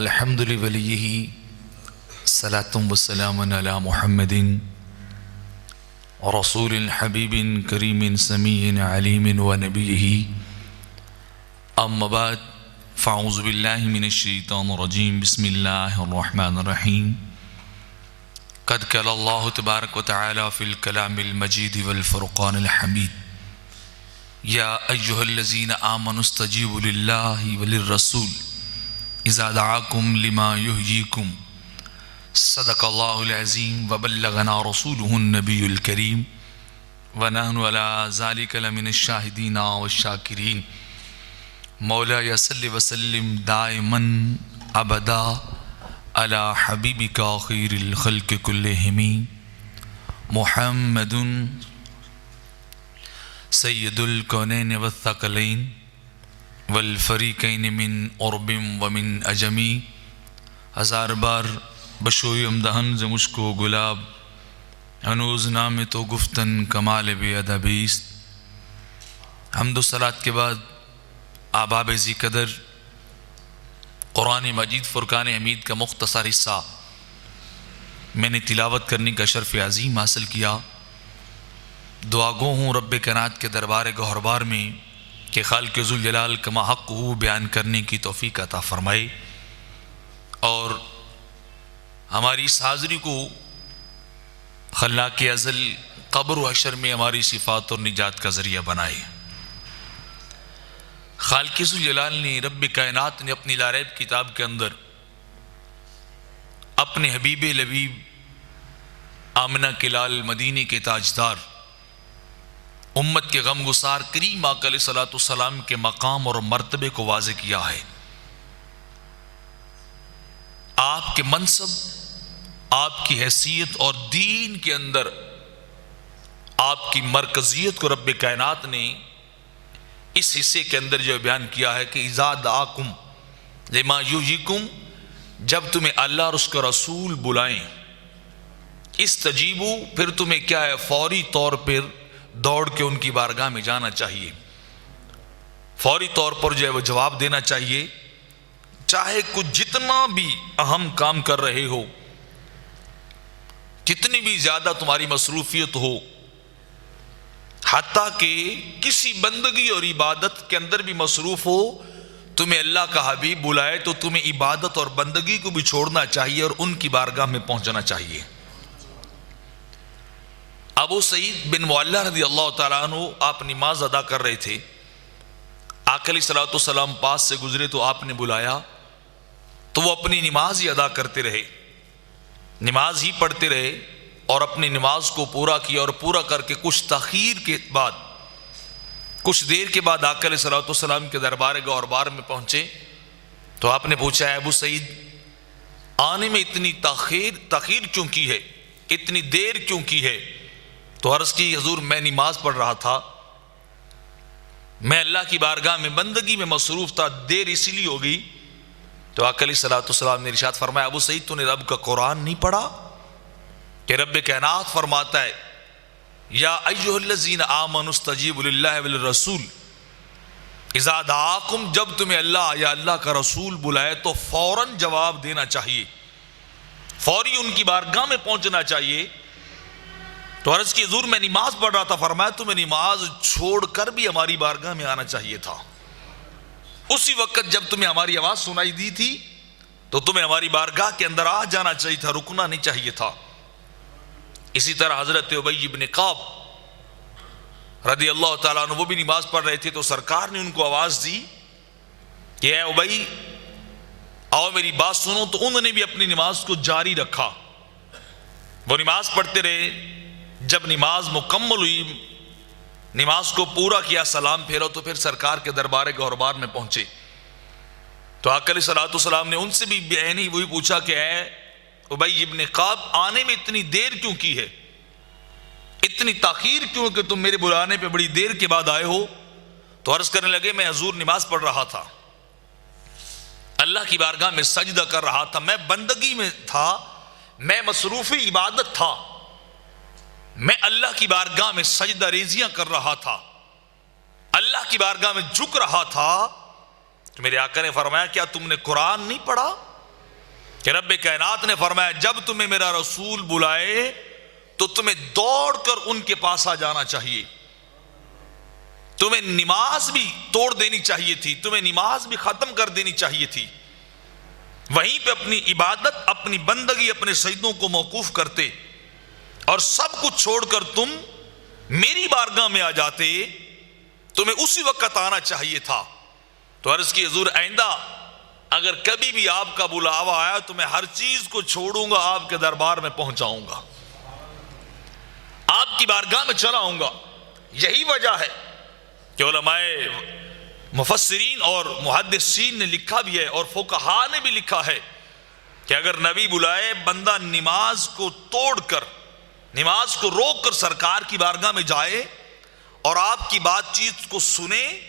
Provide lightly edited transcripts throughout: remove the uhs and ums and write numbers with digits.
الحمد لوليه صلاة والسلام على محمد رسول حبيب كريم سميع عليم ونبيه أما بعد فأعوذ بالله من الشيطان الرجيم بسم الله الرحمن الرحيم قد قال الله تبارك وتعالى في الكلام المجيد والفرقان الحميد يا أيها الذين آمنوا استجيبوا لله وللرسول إذا دعاكم لما يحييكم صدق الله العظيم وبلغنا رسوله النبي الكريم ونحن على ذلك لمن الشاهدين والشاكرين مولاي صل وسلم دائما أبدا على حبيبك خير الخلق كلهم محمد سید الکونین والثقلین والفریقین من عرب ومن عجمی. ہزار بار بشوی امدہن ز مشکو گلاب ہنوز نام تو گفتن کمال بے ادبیست. حمد و صلات کے بعد آباب ذی قدر قرآن مجید فرقان حمید کا مختصر حصہ میں نے تلاوت کرنے کا شرف عظیم حاصل کیا. دعا گو ہوں رب کائنات کے دربار گہربار میں کہ خالق ذوالجلال کما حق ہو بیان کرنے کی توفیق عطا فرمائے اور ہماری اس حاضری کو خلاق ازل قبر و حشر میں ہماری صفات اور نجات کا ذریعہ بنائے. خالق ذوالجلال نے رب کائنات نے اپنی لاریب کتاب کے اندر اپنے حبیب لبیب آمنہ کے لال مدینے کے تاجدار امت کے غم گسار کریم آقا علیہ الصلوۃ والسلام کے مقام اور مرتبے کو واضح کیا ہے. آپ کے منصب، آپ کی حیثیت اور دین کے اندر آپ کی مرکزیت کو رب کائنات نے اس حصے کے اندر جو بیان کیا ہے کہ اذا دعاکم لما یحییکم، جب تمہیں اللہ اور اس کا رسول بلائیں، استجیبو، پھر تمہیں کیا ہے فوری طور پر دوڑ کے ان کی بارگاہ میں جانا چاہیے، فوری طور پر جو ہے وہ جواب دینا چاہیے. چاہے کچھ جتنا بھی اہم کام کر رہے ہو، کتنی بھی زیادہ تمہاری مصروفیت ہو، حتیٰ کہ کسی بندگی اور عبادت کے اندر بھی مصروف ہو، تمہیں اللہ کا حبیب بلائے تو تمہیں عبادت اور بندگی کو بھی چھوڑنا چاہیے اور ان کی بارگاہ میں پہنچنا چاہیے. ابو سعید بن معلہ رضی اللہ تعالیٰ عنہ آپ نماز ادا کر رہے تھے. آقا علیہ الصلوۃ والسلام پاس سے گزرے تو آپ نے بلایا تو وہ اپنی نماز ہی ادا کرتے رہے، نماز ہی پڑھتے رہے اور اپنی نماز کو پورا کیا اور پورا کر کے کچھ تاخیر کے بعد، کچھ دیر کے بعد آقا علیہ الصلوۃ والسلام کے دربار گہربار میں پہنچے تو آپ نے پوچھا ہے ابو سعید آنے میں اتنی تاخیر کیوں کی ہے، اتنی دیر کیوں کی ہے؟ تو عرض کی حضور میں نماز پڑھ رہا تھا، میں اللہ کی بارگاہ میں بندگی میں مصروف تھا، دیر اسی لیے ہوگی. تو آقا علیہ الصلوۃ والسلام نے ارشاد فرمایا ابو سعید تو نے رب کا قرآن نہیں پڑھا کہ رب کائنات فرماتا ہے یا ایھا الذین آمنوا استجیبوا للہ وللرسول اذا دعاکم، جب تمہیں اللہ یا اللہ کا رسول بلائے تو فوراً جواب دینا چاہیے، فوری ان کی بارگاہ میں پہنچنا چاہیے. تو عرض کی حضور میں نماز پڑھ رہا تھا، فرمایا تمہیں نماز چھوڑ کر بھی ہماری بارگاہ میں آنا چاہیے تھا. اسی وقت جب تمہیں ہماری آواز سنائی دی تھی تو تمہیں ہماری بارگاہ کے اندر آ جانا چاہیے تھا، رکنا نہیں چاہیے تھا. اسی طرح حضرت ابی بن کعب رضی اللہ تعالیٰ عنہ وہ بھی نماز پڑھ رہے تھے تو سرکار نے ان کو آواز دی کہ اے ابی آؤ میری بات سنو. تو انہوں نے بھی اپنی نماز کو جاری رکھا، وہ نماز پڑھتے رہے. جب نماز مکمل ہوئی، نماز کو پورا کیا، سلام پھیرا تو پھر سرکار کے دربار گہربار میں پہنچے. تو آقا علیہ الصلوۃ والسلام نے ان سے بھی بعینی وہی پوچھا کہ اے ابی بن کعب آنے میں اتنی دیر کیوں کی ہے، اتنی تاخیر کیوں کہ تم میرے بلانے پہ بڑی دیر کے بعد آئے ہو؟ تو عرض کرنے لگے میں حضور نماز پڑھ رہا تھا، اللہ کی بارگاہ میں سجدہ کر رہا تھا، میں بندگی میں تھا، میں مصروف عبادت تھا، میں اللہ کی بارگاہ میں سجدہ ریزیاں کر رہا تھا، اللہ کی بارگاہ میں جھک رہا تھا. تو میرے آقا نے فرمایا کیا تم نے قرآن نہیں پڑھا؟ کہ رب کائنات نے فرمایا جب تمہیں میرا رسول بلائے تو تمہیں دوڑ کر ان کے پاس آ جانا چاہیے، تمہیں نماز بھی توڑ دینی چاہیے تھی، تمہیں نماز بھی ختم کر دینی چاہیے تھی، وہیں پہ اپنی عبادت، اپنی بندگی، اپنے سجدوں کو موقوف کرتے اور سب کچھ چھوڑ کر تم میری بارگاہ میں آ جاتے، تمہیں اسی وقت آنا چاہیے تھا۔ تو عرض کی حضور آئندہ اگر کبھی بھی آپ کا بلاوا آیا تو میں ہر چیز کو چھوڑوں گا، آپ کے دربار میں پہنچاؤں گا، آپ کی بارگاہ میں چلا آؤں گا۔ یہی وجہ ہے کہ علماء مفسرین اور محدثین نے لکھا بھی ہے اور فقہاء نے بھی لکھا ہے کہ اگر نبی بلائے، بندہ نماز کو توڑ کر، نماز کو روک کر سرکار کی بارگاہ میں جائے اور آپ کی بات چیت کو سنے،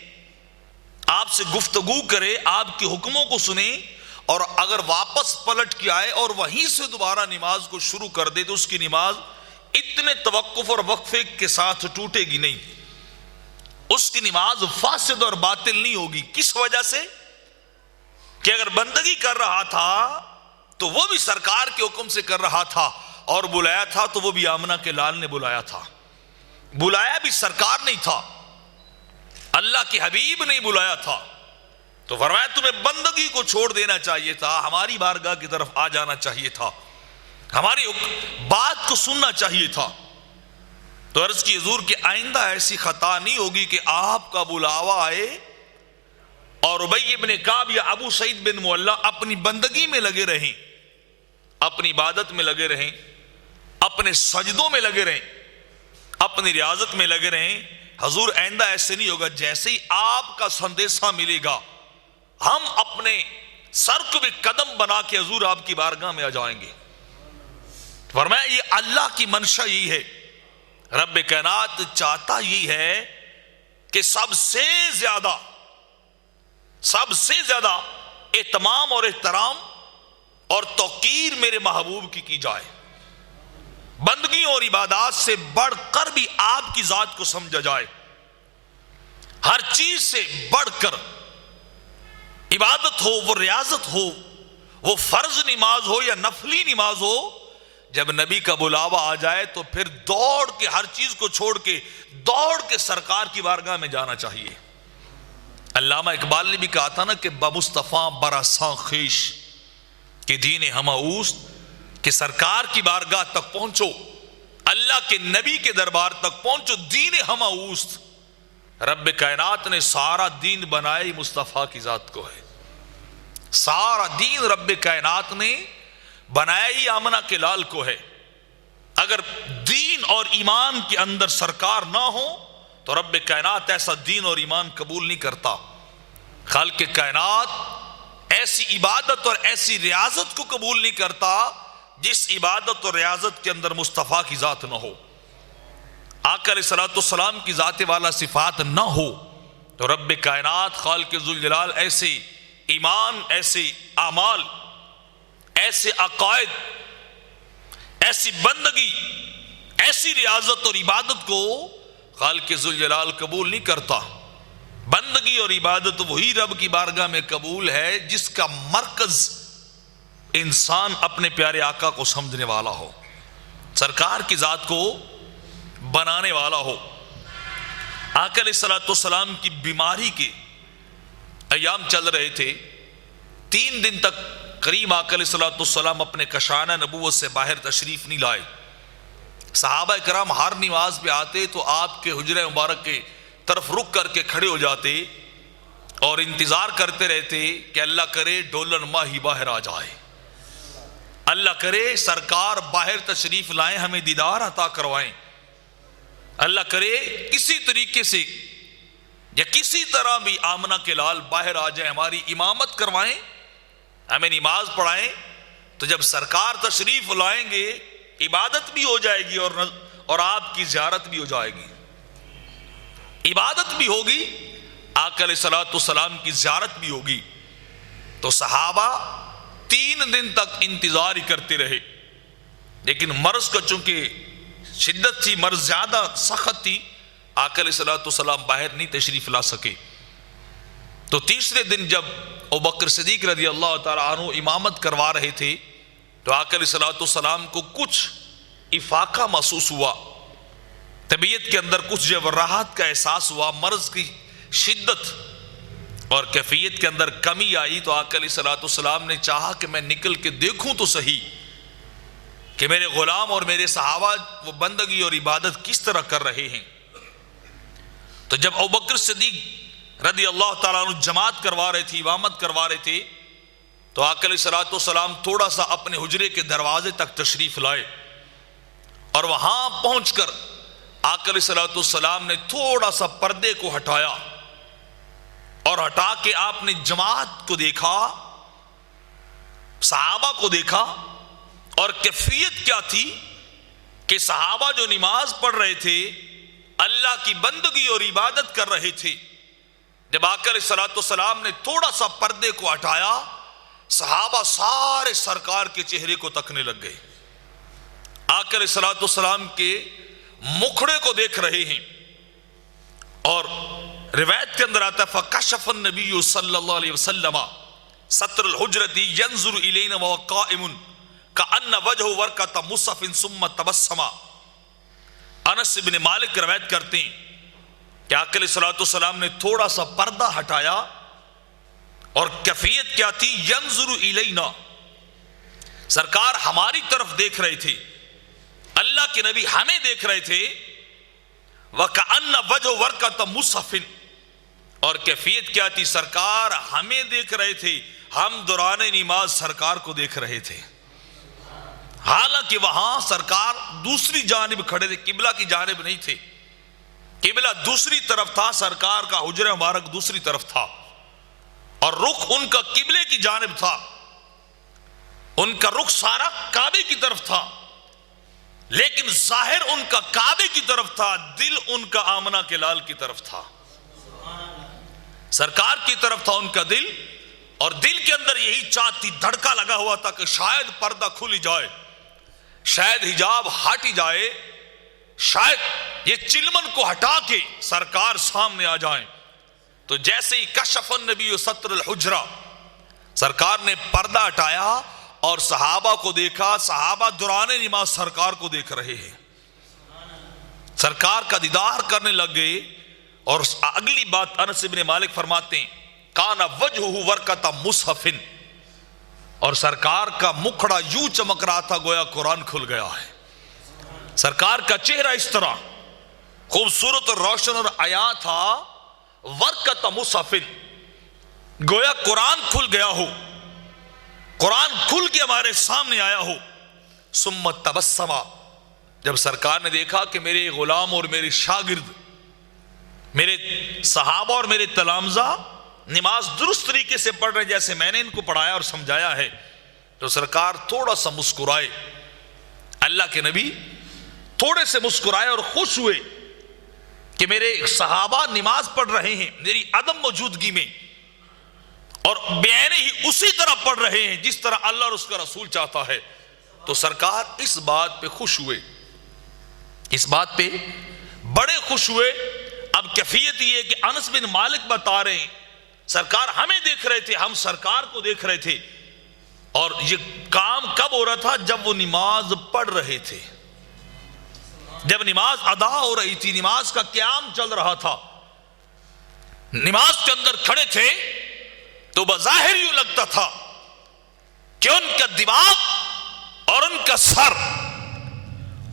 آپ سے گفتگو کرے، آپ کے حکموں کو سنے، اور اگر واپس پلٹ کے آئے اور وہیں سے دوبارہ نماز کو شروع کر دے تو اس کی نماز اتنے توقف اور وقفے کے ساتھ ٹوٹے گی نہیں، اس کی نماز فاسد اور باطل نہیں ہوگی۔ کس وجہ سے؟ کہ اگر بندگی کر رہا تھا تو وہ بھی سرکار کے حکم سے کر رہا تھا، اور بلایا تھا تو وہ بھی آمنہ کے لال نے بلایا تھا، بلایا بھی سرکار نہیں تھا، اللہ کے حبیب نے بلایا تھا، تو فرمایا تمہیں بندگی کو چھوڑ دینا چاہیے تھا، ہماری بارگاہ کی طرف آ جانا چاہیے تھا، ہماری بات کو سننا چاہیے تھا۔ تو عرض کی حضور کہ آئندہ ایسی خطا نہیں ہوگی کہ آپ کا بلاوا آئے اور ابی بن کعب یا ابو سعید بن معلہ اپنی بندگی میں لگے رہیں، اپنی عبادت میں لگے رہیں، اپنے سجدوں میں لگے رہیں، اپنی ریاضت میں لگے رہیں۔ حضور آئندہ ایسے نہیں ہوگا، جیسے ہی آپ کا سندیسہ ملے گا ہم اپنے سر کو بھی قدم بنا کے حضور آپ کی بارگاہ میں آ جائیں گے۔ فرمایا یہ اللہ کی منشا یہی ہے، رب کائنات چاہتا یہی ہے کہ سب سے زیادہ اہتمام اور احترام اور توقیر میرے محبوب کی جائے، بندگی اور عبادات سے بڑھ کر بھی آپ کی ذات کو سمجھا جائے، ہر چیز سے بڑھ کر عبادت ہو، وہ ریاضت ہو، وہ فرض نماز ہو یا نفلی نماز ہو، جب نبی کا بلاوا آ جائے تو پھر دوڑ کے ہر چیز کو چھوڑ کے دوڑ کے سرکار کی بارگاہ میں جانا چاہیے۔ علامہ اقبال نے بھی کہا تھا نا کہ بمصطفیٰ برساں خویش کہ دین ہمہ اوست، کہ سرکار کی بارگاہ تک پہنچو، اللہ کے نبی کے دربار تک پہنچو، دین ہمہ اوست۔ رب کائنات نے سارا دین بنایا ہی مصطفیٰ کی ذات کو ہے، سارا دین رب کائنات نے بنایا ہی آمنہ کے لال کو ہے۔ اگر دین اور ایمان کے اندر سرکار نہ ہو تو رب کائنات ایسا دین اور ایمان قبول نہیں کرتا۔ خالق کائنات ایسی عبادت اور ایسی ریاضت کو قبول نہیں کرتا جس عبادت اور ریاضت کے اندر مصطفیٰ کی ذات نہ ہو، آقا علیہ السلام کی ذات والا صفات نہ ہو، تو رب کائنات خالق ذوالجلال ایسے ایمان، ایسے اعمال، ایسے عقائد، ایسی بندگی، ایسی ریاضت اور عبادت کو خالق ذوالجلال قبول نہیں کرتا۔ بندگی اور عبادت وہی رب کی بارگاہ میں قبول ہے جس کا مرکز انسان اپنے پیارے آقا کو سمجھنے والا ہو، سرکار کی ذات کو بنانے والا ہو۔ آقا علیہ السلام کی بیماری کے ایام چل رہے تھے، 3 دن تک قریب آقا علیہ السلام اپنے کشانہ نبوت سے باہر تشریف نہیں لائے۔ صحابہ کرام ہر نماز پہ آتے تو آپ کے حجرہ مبارک کے طرف رک کر کے کھڑے ہو جاتے اور انتظار کرتے رہتے کہ اللہ کرے ڈولن ماہی باہر آ جائے، اللہ کرے سرکار باہر تشریف لائیں، ہمیں دیدار عطا کروائیں، اللہ کرے کسی طریقے سے یا کسی طرح بھی آمنہ کے لال باہر آ جائیں، ہماری امامت کروائیں، ہمیں نماز پڑھائیں۔ تو جب سرکار تشریف لائیں گے عبادت بھی ہو جائے گی اور آپ کی زیارت بھی ہو جائے گی، عبادت بھی ہوگی، آقا علیہ السلام کی زیارت بھی ہوگی۔ تو صحابہ 3 دن تک انتظار ہی کرتے رہے، لیکن مرض کا چونکہ شدت تھی، مرض زیادہ سخت تھی، آقا علیہ السلام باہر نہیں تشریف لا سکے۔ تو تیسرے دن جب ابوبکر صدیق رضی اللہ تعالیٰ عنہ امامت کروا رہے تھے تو آقا علیہ الصلوۃ والسلام کو کچھ افاقہ محسوس ہوا، طبیعت کے اندر کچھ جب راحت کا احساس ہوا، مرض کی شدت اور کیفیت کے اندر کمی آئی تو آقا علیہ الصلوۃ والسلام نے چاہا کہ میں نکل کے دیکھوں تو صحیح کہ میرے غلام اور میرے صحابہ وہ بندگی اور عبادت کس طرح کر رہے ہیں۔ تو جب ابوبکر صدیق رضی اللہ تعالیٰ عنہ جماعت کروا رہے تھے، امامت کروا رہے تھے، تو آقا علیہ الصلوۃ والسلام تھوڑا سا اپنے حجرے کے دروازے تک تشریف لائے اور وہاں پہنچ کر آقا علیہ الصلوۃ والسلام نے تھوڑا سا پردے کو ہٹایا اور ہٹا کے آپ نے جماعت کو دیکھا، صحابہ کو دیکھا، اور کیفیت کیا تھی کہ صحابہ جو نماز پڑھ رہے تھے، اللہ کی بندگی اور عبادت کر رہے تھے، جب آقا علیہ الصلوۃ والسلام نے تھوڑا سا پردے کو ہٹایا، صحابہ سارے سرکار کے چہرے کو تکنے لگ گئے، آقا علیہ الصلوۃ والسلام کے مکھڑے کو دیکھ رہے ہیں۔ اور روایت کے اندر آتا ہے فَكَشَفَ النَّبِيُّ صلی اللہ علیہ وسلم سطر الحجرۃ ينظر الینا وهو قائم كأن وجهه ورقة مصحف ثم تبسم۔ انس بن مالک روایت کرتے ہیں کہ آقا علیہ الصلوۃ والسلام نے تھوڑا سا پردہ ہٹایا اور کیفیت کیا تھی، ینظر الینا، سرکار ہماری طرف دیکھ رہے تھے، اللہ کے نبی ہمیں دیکھ رہے تھے، وَكَأَنَّ وَجْهُ وَرْقَةَ مُصْحَفٍ، اور کیفیت کیا تھی، سرکار ہمیں دیکھ رہے تھے، ہم دوران نماز سرکار کو دیکھ رہے تھے، حالانکہ وہاں سرکار دوسری جانب کھڑے تھے، قبلہ کی جانب نہیں تھے، قبلہ دوسری طرف تھا، سرکار کا حجرہ مبارک دوسری طرف تھا، اور رخ ان کا قبلے کی جانب تھا، ان کا رخ سارا کعبے کی طرف تھا، لیکن ظاہر ان کا کعبے کی طرف تھا، دل ان کا آمنہ کے لال کی طرف تھا، سرکار کی طرف تھا ان کا دل، اور دل کے اندر یہی چاہت تھی، دھڑکا لگا ہوا تھا کہ شاید پردہ کھل جائے، شاید حجاب ہٹ جائے، شاید یہ چلمن کو ہٹا کے سرکار سامنے آ جائیں۔ تو جیسے ہی کشف النبی سطر الحجرہ، سرکار نے پردہ ہٹایا اور صحابہ کو دیکھا، صحابہ دوران نماز سرکار کو دیکھ رہے ہیں، سرکار کا دیدار کرنے لگ گئے۔ اور اگلی بات انس بن مالک فرماتے ہیں کانا وجہہ ورقۃ مصحف، اور سرکار کا مکھڑا یوں چمک رہا تھا گویا قرآن کھل گیا ہے، سرکار کا چہرہ اس طرح خوبصورت اور روشن اور عیا تھا، ورقۃ مصحف، گویا قرآن کھل گیا ہو، قرآن کھل کے ہمارے سامنے آیا ہو۔ ثم تبسم، جب سرکار نے دیکھا کہ میرے غلام اور میرے شاگرد، میرے صحابہ اور میرے تلامذہ نماز درست طریقے سے پڑھ رہے جیسے میں نے ان کو پڑھایا اور سمجھایا ہے، تو سرکار تھوڑا سا مسکرائے، اللہ کے نبی تھوڑے سے مسکرائے اور خوش ہوئے کہ میرے صحابہ نماز پڑھ رہے ہیں میری عدم موجودگی میں، اور بعینہ ہی اسی طرح پڑھ رہے ہیں جس طرح اللہ اور اس کا رسول چاہتا ہے۔ تو سرکار اس بات پہ خوش ہوئے، اس بات پہ بڑے خوش ہوئے۔ اب کیفیت یہ ہے کہ انس بن مالک بتا رہے ہیں سرکار ہمیں دیکھ رہے تھے، ہم سرکار کو دیکھ رہے تھے، اور یہ کام کب ہو رہا تھا؟ جب وہ نماز پڑھ رہے تھے، جب نماز ادا ہو رہی تھی، نماز کا قیام چل رہا تھا، نماز کے اندر کھڑے تھے، تو بظاہر یوں لگتا تھا کہ ان کا دماغ اور ان کا سر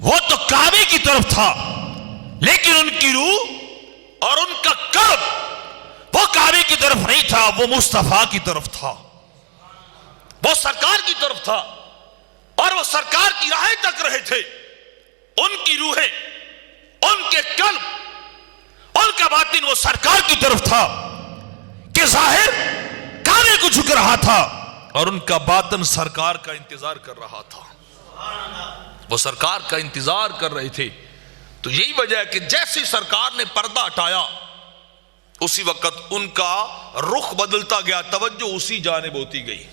وہ تو کعبے کی طرف تھا، لیکن ان کی روح اور ان کا قلب وہ کعبے کی طرف نہیں تھا، وہ مصطفیٰ کی طرف تھا، وہ سرکار کی طرف تھا، اور وہ سرکار کی راہیں تک رہے تھے۔ ان کی روحیں، ان کے قلب، ان کا باطن وہ سرکار کی طرف تھا کہ ظاہر کعبے کو جھک رہا تھا، اور ان کا باطن سرکار کا انتظار کر رہا تھا، وہ سرکار کا انتظار کر رہے تھے۔ تو یہی وجہ ہے کہ جیسے سرکار نے پردہ ہٹایا اسی وقت ان کا رخ بدلتا گیا، توجہ اسی جانب ہوتی گئی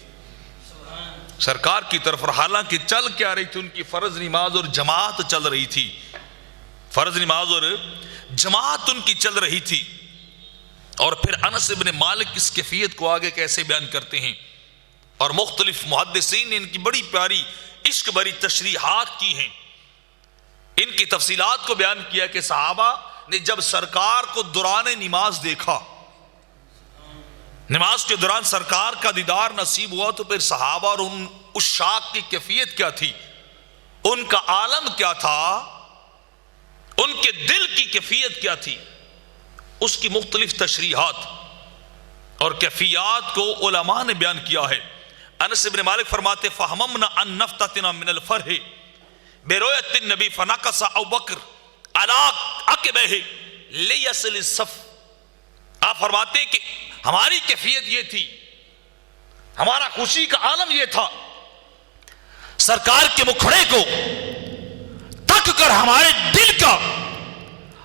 سرکار کی طرف، اور حالانکہ چل کے آ رہی تھی ان کی فرض نماز اور جماعت چل رہی تھی، فرض نماز اور جماعت ان کی چل رہی تھی، اور پھر انس بن مالک اس کیفیت کو آگے کیسے بیان کرتے ہیں، اور مختلف محدثین نے ان کی بڑی پیاری عشق بری تشریحات کی ہیں، ان کی تفصیلات کو بیان کیا کہ صحابہ نے جب سرکار کو دوران نماز دیکھا، نماز کے دوران سرکار کا دیدار نصیب ہوا، تو پھر صحابہ اور ان عشاق کی کیفیت کیا تھی، ان کا عالم کیا تھا، ان کے دل کی کیفیت کیا تھی، اس کی مختلف تشریحات اور کیفیات کو علماء نے بیان کیا ہے۔ انس بن مالک فرماتے فہممنا ان نفتتنا من الفرح برؤیت النبی فنقص ابو بکر علی عقبہ لیصل الصف۔ آپ فرماتے ہیں کہ ہماری کیفیت یہ تھی، ہمارا خوشی کا عالم یہ تھا، سرکار کے مکھڑے کو تک کر ہمارے دل کا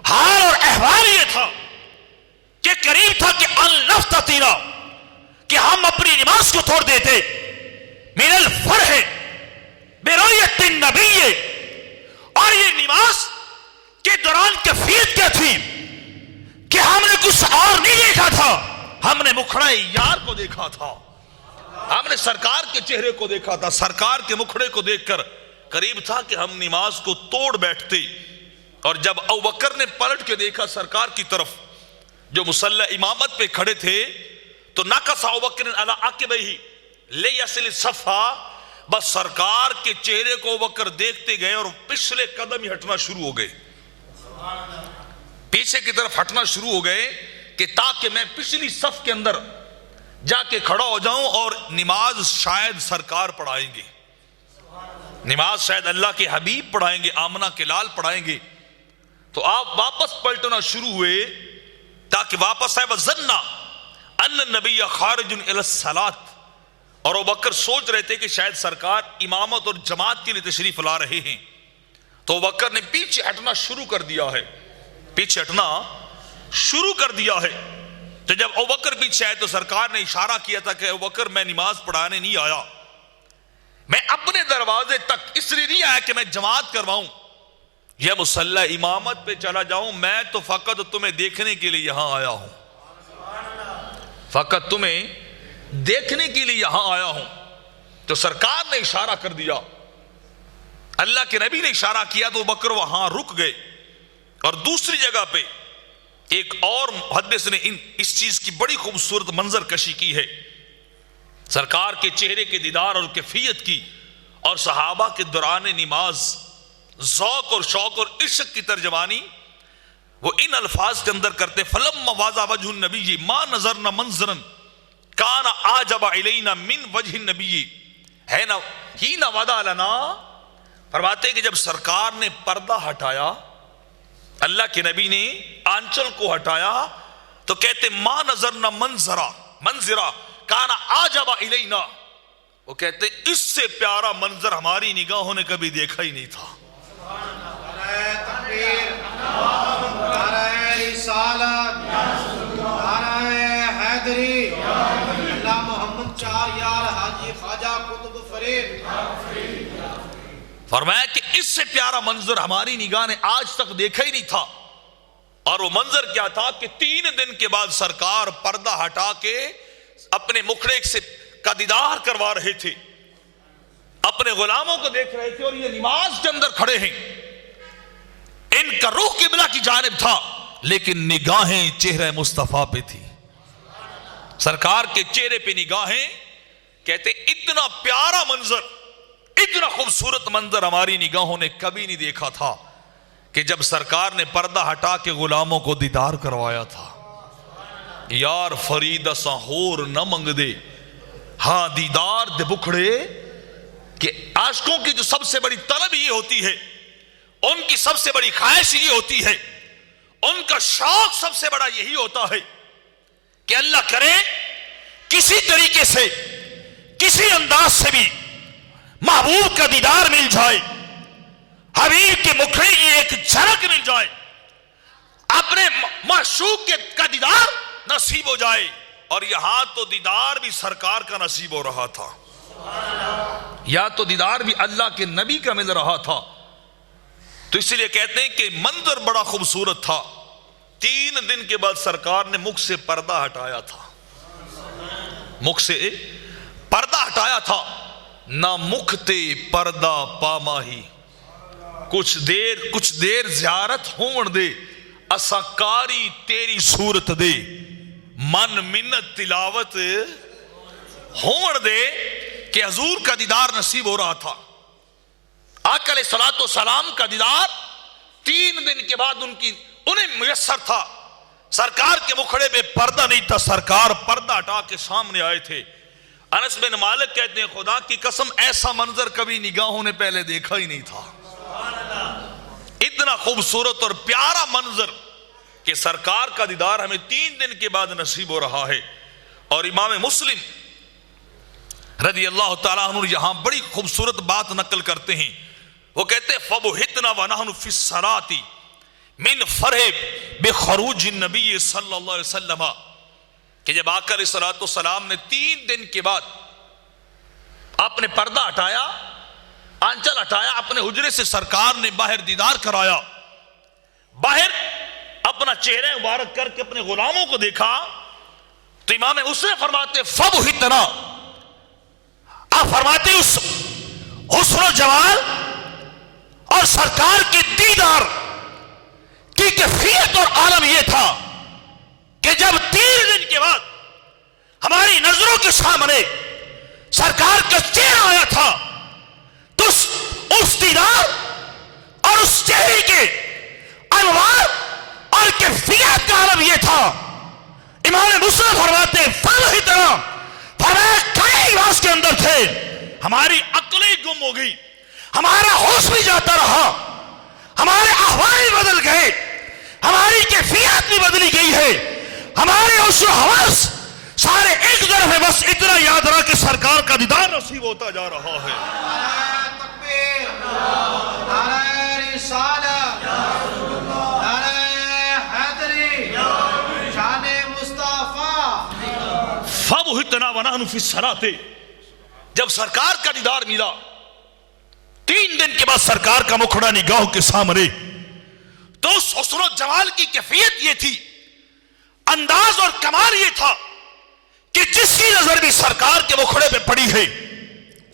حال اور احوال یہ تھا کہ قریب تھا کہ النفتتنا، کہ ہم اپنی نماز کو توڑ دیتے، من الفرح برؤیت النبی، اور یہ نماز کے دوران کیفیت کیا تھی کہ ہم نے کچھ اور نہیں دیکھا تھا، ہم نے مکھڑے یار کو دیکھا تھا، ہم نے سرکار کے چہرے کو دیکھا تھا، سرکار کے مکھڑے کو دیکھ کر قریب تھا کہ ہم نماز کو توڑ بیٹھتے۔ اور جب ابو بکر نے پلٹ کے دیکھا سرکار کی طرف جو مصلی امامت پہ کھڑے تھے، تو نقص ابو بکر علی عقبہ لیصل الصف، بس سرکار کے چہرے کو ابو بکر دیکھتے گئے اور پچھلے قدم ہی ہٹنا شروع ہو گئے، پیچھے کی طرف ہٹنا شروع ہو گئے کہ تاکہ میں پچھلی صف کے اندر جا کے کھڑا ہو جاؤں اور نماز شاید سرکار پڑھائیں گے، نماز شاید اللہ کے حبیب پڑھائیں گے، آمنہ کے لال پڑھائیں گے۔ تو آپ واپس پلٹنا شروع ہوئے تاکہ واپس آئے، وَظَنَّ أَنَّ النَّبِيَّ خَارِجٌ إِلَى الصَّلَاةِ، اور ابو بکر سوچ رہے تھے کہ شاید سرکار امامت اور جماعت کے لیے تشریف لا رہے ہیں، تو ابو بکر نے پیچھے ہٹنا شروع کر دیا ہے، پیچھے ہٹنا شروع کر دیا ہے۔ تو جب ابو بکر پیچھے آئے تو سرکار نے اشارہ کیا تھا کہ ابو بکر میں نماز پڑھانے نہیں آیا، میں اپنے دروازے تک اس لیے نہیں آیا کہ میں جماعت کرواؤں یا مصلی امامت پہ چلا جاؤں، میں تو فقط تمہیں دیکھنے کے لیے یہاں آیا ہوں، فقط تمہیں دیکھنے کے لیے یہاں آیا ہوں۔ تو سرکار نے اشارہ کر دیا، اللہ کے نبی نے اشارہ کیا تو ابو بکر وہاں رک گئے۔ اور دوسری جگہ پہ ایک اور محدث نے اس چیز کی بڑی خوبصورت منظر کشی کی ہے، سرکار کے چہرے کے دیدار اور کیفیت کی، اور صحابہ کے دوران نماز ذوق اور شوق اور عشق کی ترجمانی وہ ان الفاظ کے اندر کرتے فَلَمَّا وَاضَحَ وَجْهُ النَّبِيِّ مَا نَظَرْنَا مَنظَرًا كَانَ أَعْجَبَ إِلَيْنَا مِنْ وَجْهِ النَّبِيِّ حِينَ وَضَعَ لَنَا۔ فرماتے کہ جب سرکار نے پردہ ہٹایا، اللہ کے نبی نے آنچل کو ہٹایا، تو کہتے ما نظرنا منظرا کانا آجبا الینا، وہ کہتے اس سے پیارا منظر ہماری نگاہوں نے کبھی دیکھا ہی نہیں تھا۔ فرمایا کہ اس سے پیارا منظر ہماری نگاہ نے آج تک دیکھا ہی نہیں تھا۔ اور وہ منظر کیا تھا کہ 3 دن کے بعد سرکار پردہ ہٹا کے اپنے مکھڑے سے کا دیدار کروا رہے تھے، اپنے غلاموں کو دیکھ رہے تھے، اور یہ نماز کے اندر کھڑے ہیں، ان کا رخ قبلہ کی جانب تھا لیکن نگاہیں چہرہ مصطفیٰ پہ تھی، سرکار کے چہرے پہ نگاہیں۔ کہتے اتنا پیارا منظر، اتنا خوبصورت منظر ہماری نگاہوں نے کبھی نہیں دیکھا تھا کہ جب سرکار نے پردہ ہٹا کے غلاموں کو دیدار کروایا تھا۔ یار فرید اساں ہور نہ منگ دے، ہاں دیدار دے بکھڑے، کہ عاشقوں کی جو سب سے بڑی طلب یہ ہوتی ہے، ان کی سب سے بڑی خواہش یہ ہوتی ہے، ان کا شوق سب سے بڑا یہی ہوتا ہے کہ اللہ کرے کسی طریقے سے، کسی انداز سے بھی محبوب کا دیدار مل جائے، حبیب کے مکھڑے کی ایک جھلک مل جائے، اپنے معشوق کا دیدار نصیب ہو جائے۔ اور یہاں تو دیدار بھی سرکار کا نصیب ہو رہا تھا، یا تو دیدار بھی اللہ کے نبی کا مل رہا تھا۔ تو اس لیے کہتے ہیں کہ منظر بڑا خوبصورت تھا، 3 دن کے بعد سرکار نے مکھ سے پردہ ہٹایا تھا، مکھ سے پردہ ہٹایا تھا، نہ مکھ تے پردہ پاماہی، کچھ دیر زیارت ہون دے، اسا کاری تیری صورت دے، من منت تلاوت ہون دے، کہ حضور کا دیدار نصیب ہو رہا تھا۔ آقا علیہ الصلوۃ والسلام کا دیدار 3 دن کے بعد انہیں میسر تھا۔ سرکار کے مکھڑے پہ پردہ نہیں تھا، سرکار پردہ ہٹا کے سامنے آئے تھے۔ انس بن مالک کہتے ہیں خدا کی قسم ایسا منظر کبھی نگاہوں نے پہلے دیکھا ہی نہیں تھا، اتنا خوبصورت اور پیارا منظر کہ سرکار کا دیدار ہمیں 3 دن کے بعد نصیب ہو رہا ہے۔ اور امام مسلم رضی اللہ تعالیٰ عنہ یہاں بڑی خوبصورت بات نقل کرتے ہیں، وہ کہتے ہیں فَبُهِتْنَا وَنَحْنُ فِي الصَّلَاةِ مِنْ فَرْحٍ بِخُرُوجِ النَّبِيِّ صلی اللہ علیہ وسلم، کہ جب آقا علیہ السلام نے 3 دن کے بعد آپ نے پردہ ہٹایا، آنچل ہٹایا، اپنے حجرے سے سرکار نے باہر دیدار کرایا، باہر اپنا چہرہ مبارک کر کے اپنے غلاموں کو دیکھا، تو امام مسلم فرماتے فَبُهِتْنَا، آپ فرماتے اس حسن و جمال اور سرکار کے دیدار کی کیفیت اور عالم یہ تھا کہ جب 3 دن کے بعد ہماری نظروں کے سامنے سرکار کا چہرہ آیا تھا تو اس دیدار اور اس چہرے کے انوار اور کیفیت کا عالم یہ تھا۔ امام مسلم فرماتے فَبُهِتْنَا، فرمایا کئی راز کے اندر تھے، ہماری عقلیں گم ہو گئی، ہمارا ہوش بھی جاتا رہا، ہمارے احوال بدل گئے، ہماری کیفیت بھی بدلی گئی ہے، ہمارے ہوش و حواس سارے ایک طرف ہے، بس اتنا یاد رہا کہ سرکار کا دیدار نصیب ہوتا جا رہا ہے۔ نعرہ تکبیر، نعرہ رسالت، نعرہ حیدری، شان مصطفیٰ۔ فَبُهِتْنَا وَنَحْنُ فِي الصَّلَاةِ، جب سرکار کا دیدار ملا 3 دن کے بعد سرکار کا مکھڑا نگاہوں کے سامنے، تو اس حسن و جمال کی کیفیت یہ تھی، انداز اور کمال یہ تھا کہ جس کی نظر بھی سرکار کے مکھڑے پہ پڑی ہے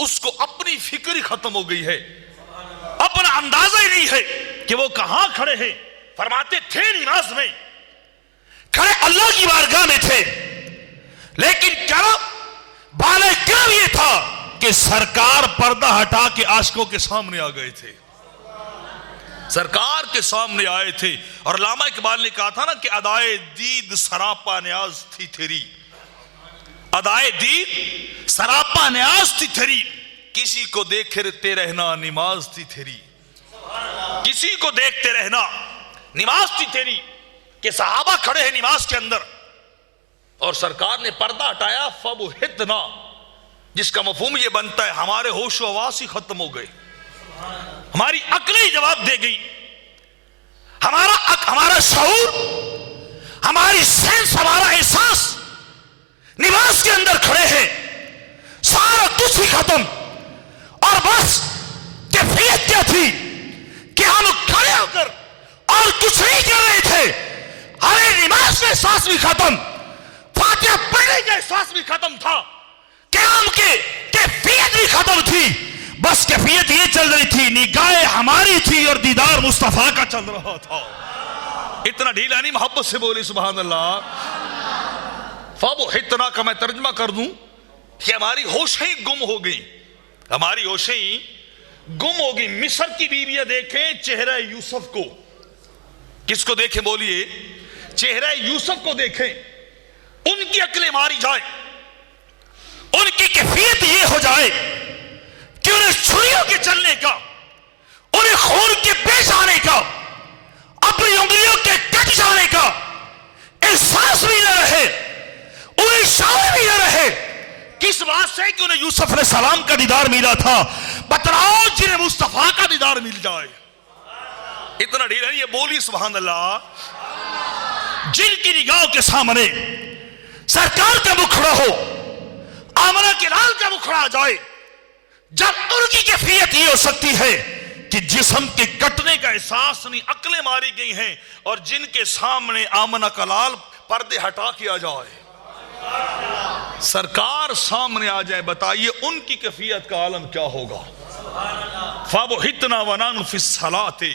اس کو اپنی فکر ہی ختم ہو گئی ہے، اپنا اندازہ ہی نہیں ہے کہ وہ کہاں کھڑے ہیں۔ فرماتے تھے نماز میں کھڑے اللہ کی بارگاہ میں تھے، لیکن کرم بالے کرم یہ تھا کہ سرکار پردہ ہٹا کے عاشقوں کے سامنے آ گئے تھے، سرکار کے سامنے آئے تھے۔ اور علامہ اقبال نے کہا تھا نا کہ ادائے دید سراپا نیاز تھی تیری، ادائے دید سراپا نیاز تھی تیری، کسی کو دیکھتے رہنا نماز تھی تیری، کسی کو دیکھتے رہنا نماز تھی تیری، کہ صحابہ کھڑے ہیں نماز کے اندر اور سرکار نے پردہ ہٹایا فَبُهِتْنَا، جس کا مفہوم یہ بنتا ہے ہمارے ہوش و حواس ہی ختم ہو گئے، ہماری عقلیں جواب دے گئی، ہمارا شعور، ہماری سینس، ہمارا احساس نماز کے اندر کھڑے ہیں، سارا کچھ ہی ختم، اور بس کیفیت کیا تھی کہ ہم کھڑے ہو کر اور کچھ نہیں کر رہے تھے، ہمیں نماز کا احساس بھی ختم، فاتحہ پڑھنے کا احساس بھی ختم تھا، قیام کی کیفیت بھی ختم تھی، بس کیفیت یہ چل رہی تھی نگاہ ہماری تھی اور دیدار مصطفیٰ کا چل رہا تھا۔ اتنا ڈھیلا نہیں، محبت سے بولی سبحان اللہ۔ فَبُهِتْنَا کا میں ترجمہ کر دوں کہ ہماری ہوشیں گم ہو گئی، ہماری ہوشیں گم ہو گئی۔ مصر کی بیویاں دیکھیں چہرہ یوسف کو، کس کو دیکھیں بولیے؟ چہرہ یوسف کو دیکھیں، ان کی عقلیں ماری جائیں، ان کی کیفیت یہ ہو جائے کہ انہیں چھریوں کے چلنے کا، انہیں خون کے بے جانے کا، اپنی انگلیوں کے کٹ جانے کا احساس بھی نہ رہے، انہیں شعور بھی نہ رہے۔ کس بات سے کہ انہیں یوسف علیہ السلام کا دیدار ملا تھا؟ بتلاؤ جنہیں مصطفیٰ کا دیدار مل جائے۔ اتنا ڈھیلا نہیں، یہ بولی سبحان اللہ۔ جن کی نگاہوں کے سامنے سرکار کا مکھڑا ہو، آمنہ کے لال کا مکھڑا آ جائے، جب ان کی کیفیت یہ ہو سکتی ہے کہ جسم کے کٹنے کا احساس نہیں، عقلیں ماری گئی ہیں، اور جن کے سامنے آمنہ کلال پردے ہٹا کیا جائے، سرکار سامنے آ جائے، بتائیے ان کی کیفیت کا عالم کیا ہوگا؟ فَبُحِتْنَا وَنَحْنُ فِي الصَّلَاةِ،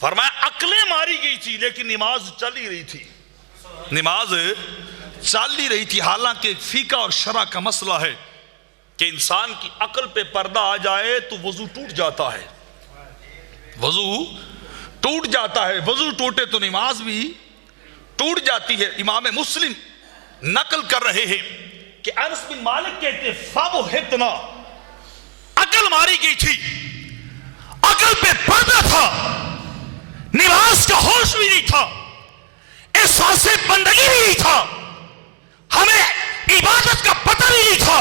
فرمایا عقلیں ماری گئی تھی لیکن نماز چل ہی رہی تھی، نماز چل ہی رہی تھی۔ حالانکہ فقہ اور شرع کا مسئلہ ہے کہ انسان کی عقل پہ پردہ آ جائے تو وضو ٹوٹ جاتا ہے، وضو ٹوٹ جاتا ہے، وضو ٹوٹے تو نماز بھی ٹوٹ جاتی ہے۔ امام مسلم نقل کر رہے ہیں کہ انس بن مالک کہتے فَبُحِتْنَا، عقل ماری گئی تھی، عقل پہ پردہ تھا، نماز کا ہوش بھی نہیں تھا، احساس بندگی بھی نہیں تھا، ہمیں عبادت کا پتہ بھی نہیں تھا۔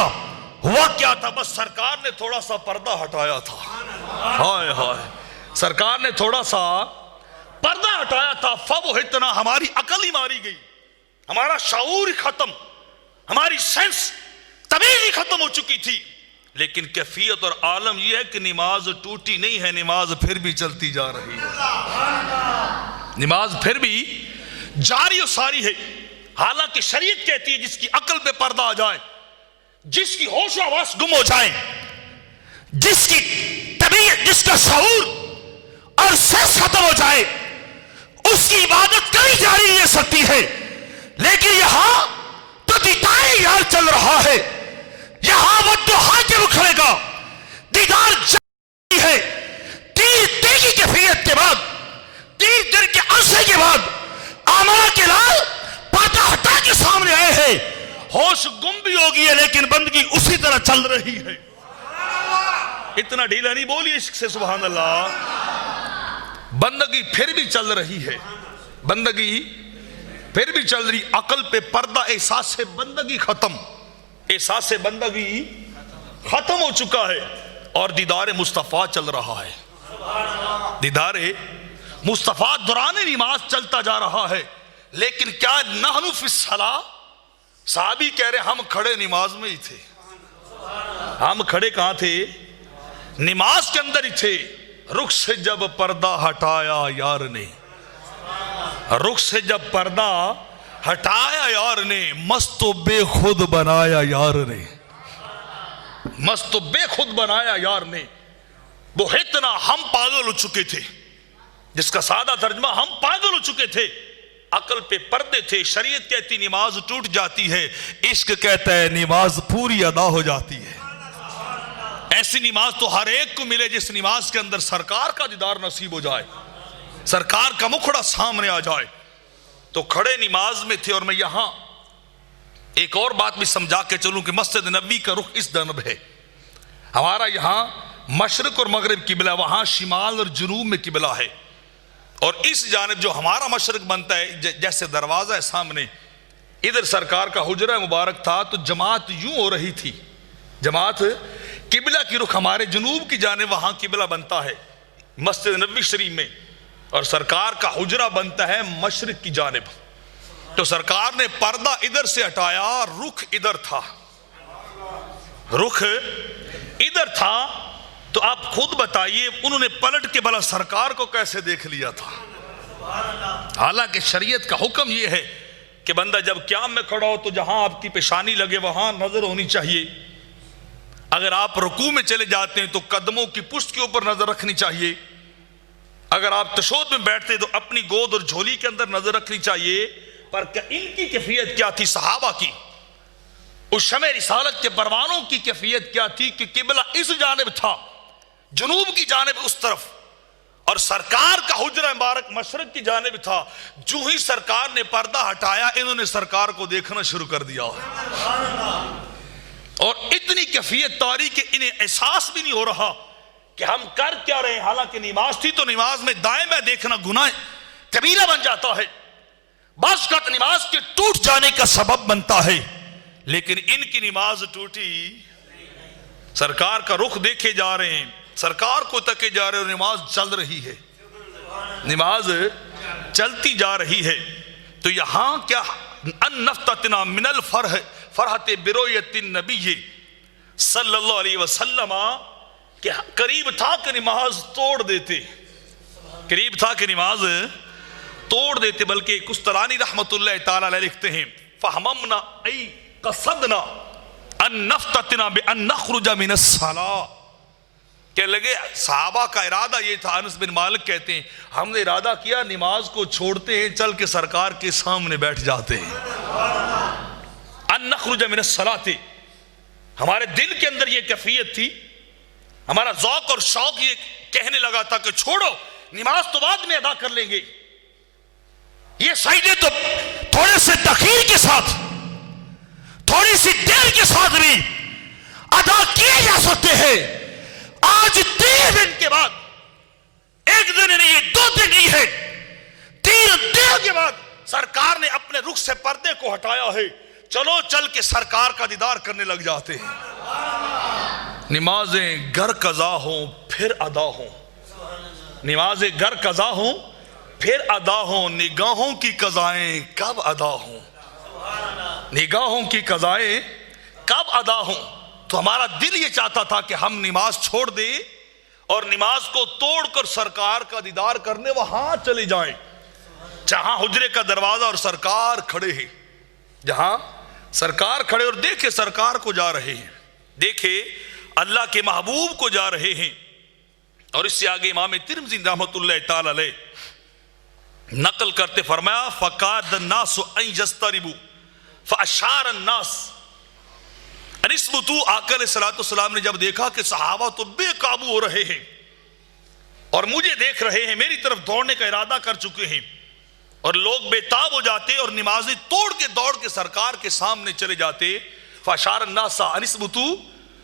ہوا کیا تھا؟ بس سرکار نے تھوڑا سا پردہ ہٹایا تھا، ہائے ہائے، سرکار نے تھوڑا سا پردہ ہٹایا تھا، فَبُحِتْنَا، ہماری عقل ہی ماری گئی، ہمارا شعور ہی ختم، ہماری سینس تمیز ہی ختم ہو چکی تھی۔ لیکن کیفیت اور عالم یہ ہے کہ نماز ٹوٹی نہیں ہے، نماز پھر بھی چلتی جا رہی ہے، نماز پھر بھی جاری و ساری ہے۔ حالانکہ شریعت کہتی ہے جس کی عقل پہ پردہ آ جائے، جس کی ہوش و حواس گم ہو جائیں، جس کی طبیعت، جس کا شعور اور سینس ختم ہو جائے، اس کی عبادت کہیں جاری نہیں رہ سکتی ہے۔ لیکن یہاں تو دیدار یار چل رہا ہے، یہاں ودعا کے رکھے گا، دیدار جاری ہے۔ تیر تیگی کیفیت کے بعد، تیر دن کے عرصے کے بعد آمنہ کے لال پردہ ہٹا کے سامنے آئے ہیں، ہوش گم بھی ہوگی ہے لیکن بندگی اسی طرح چل رہی ہے۔ اتنا ڈھیلا نہیں بولی عشق سے سبحان اللہ، بندگی پھر بھی چل رہی ہے، بندگی پھر بھی چل رہی، عقل پہ پردہ، احساس بندگی ختم، احساس بندگی ختم ہو چکا ہے، اور دیدار مصطفیٰ چل رہا ہے، دیدار مصطفیٰ دوران نماز چلتا جا رہا ہے۔ لیکن کیا نحن فی الصلاۃ، صحابی کہہ رہے ہم کھڑے نماز میں ہی تھے، ہم کھڑے کہاں تھے؟ نماز کے اندر ہی تھے۔ رخ سے جب پردہ ہٹایا یار نے، رخ سے جب پردہ ہٹایا یار نے، مست و بے خود بنایا یار نے، مست و بے خود بنایا یار نے۔ بُحِتْنَا، ہم پاگل ہو چکے تھے، جس کا سادہ ترجمہ ہم پاگل ہو چکے تھے، عقل پہ پردے تھے۔ شریعت کہتی نماز ٹوٹ جاتی ہے، عشق کہتا ہے نماز پوری ادا ہو جاتی ہے۔ ایسی نماز تو ہر ایک کو ملے جس نماز کے اندر سرکار کا دیدار نصیب ہو جائے، سرکار کا مکھڑا سامنے آ جائے۔ تو کھڑے نماز میں تھے۔ اور میں یہاں ایک اور بات بھی سمجھا کے چلوں کہ مسجد نبی کا رخ اس جانب ہے، ہمارا یہاں مشرق اور مغرب قبلہ، وہاں شمال اور جنوب میں قبلہ ہے، اور اس جانب جو ہمارا مشرق بنتا ہے، جیسے دروازہ ہے سامنے، ادھر سرکار کا حجرہ مبارک تھا، تو جماعت یوں ہو رہی تھی، جماعت قبلہ کی رخ ہمارے جنوب کی جانب وہاں قبلہ بنتا ہے مسجد نبی شریف میں، اور سرکار کا حجرہ بنتا ہے مشرق کی جانب۔ تو سرکار نے پردہ ادھر سے ہٹایا، رخ ادھر تھا، رخ ادھر تھا۔ تو آپ خود بتائیے انہوں نے پلٹ کے بھلا سرکار کو کیسے دیکھ لیا تھا؟ حالانکہ شریعت کا حکم یہ ہے کہ بندہ جب قیام میں کھڑا ہو تو جہاں آپ کی پیشانی لگے وہاں نظر ہونی چاہیے، اگر آپ رکوع میں چلے جاتے ہیں تو قدموں کی پشت کے اوپر نظر رکھنی چاہیے، اگر آپ تشہد میں بیٹھتے ہیں تو اپنی گود اور جھولی کے اندر نظر رکھنی چاہیے۔ پر ان کی کیفیت کیا تھی صحابہ کی؟ اس شمع رسالت کے پروانوں کی کیفیت کیا تھی کہ قبلہ اس جانب تھا، جنوب کی جانب اس طرف، اور سرکار کا حجرہ مبارک مشرق کی جانب تھا۔ جو ہی سرکار نے پردہ ہٹایا انہوں نے سرکار کو دیکھنا شروع کر دیا، اور اتنی کیفیت تاری کہ انہیں احساس بھی نہیں ہو رہا کہ ہم کر کیا رہے ہیں۔ حالانکہ نماز تھی تو نماز میں دائیں بائیں دیکھنا گناہ کبیرہ بن جاتا ہے، بعض اوقات نماز کے ٹوٹ جانے کا سبب بنتا ہے، لیکن ان کی نماز ٹوٹی، سرکار کا رخ دیکھے جا رہے ہیں، سرکار کو تکے جا رہے ہیں، اور نماز چل رہی ہے، نماز چلتی جا رہی ہے۔ تو یہاں کیا ان نفتتنا من الفرحت برؤیت النبی صلی اللہ علیہ وسلم، کہ قریب تھا کہ نماز توڑ دیتے، قریب تھا کہ نماز توڑ دیتے، بلکہ کسترانی رحمت اللہ تعالی علیہ لکھتے ہیں فہممنا ای قصدنا ان نفتتنا بان نخرج من الصلاۃ، کہ لگے صحابہ کا ارادہ یہ تھا، انس بن مالک کہتے ہیں ہم نے ارادہ کیا نماز کو چھوڑتے ہیں، چل کے سرکار کے سامنے بیٹھ جاتے ہیں، ان نخرج من الصلاۃ، ہمارے دل کے اندر یہ کیفیت تھی، ہمارا ذوق اور شوق یہ کہنے لگا تھا کہ چھوڑو نماز تو بعد میں ادا کر لیں گے، یہ سجدے تو تھوڑے سے تخیر کے ساتھ، تھوڑی سی دیر کے ساتھ بھی ادا کیے جا سکتے ہیں، آج 3 دن کے بعد، ایک دن نہیں ہے، 2 دن نہیں ہے، 3 دن کے بعد سرکار نے اپنے رخ سے پردے کو ہٹایا ہے، چلو چل کے سرکار کا دیدار کرنے لگ جاتے ہیں۔ نمازیں گر قضا ہوں پھر ادا ہوں، نمازیں گر قضا ہوں پھر ادا ہوں، نگاہوں کی قضائیں کب ادا ہوں، نگاہوں کی قضائیں کب ادا ہوں۔ تو ہمارا دل یہ چاہتا تھا کہ ہم نماز چھوڑ دیں اور نماز کو توڑ کر سرکار کا دیدار کرنے وہاں چلے جائیں جہاں حجرے کا دروازہ اور سرکار کھڑے ہیں، جہاں سرکار کھڑے اور دیکھے سرکار کو جا رہے ہیں، دیکھے اللہ کے محبوب کو جا رہے ہیں۔ اور اس سے آگے امام ترمذی رحمۃ اللہ تعالی علیہ نقل کرتے فرمایا فقاد الناس ان یستربوا فاشار الناس ان اثبتوا، آقا علیہ الصلوۃ والسلام نے جب دیکھا کہ صحابہ تو بے قابو ہو رہے ہیں اور مجھے دیکھ رہے ہیں، میری طرف دوڑنے کا ارادہ کر چکے ہیں، اور لوگ بے تاب ہو جاتے اور نمازیں توڑ کے دوڑ کے سرکار کے سامنے چلے جاتے، فاشار الناس ان اثبتوا،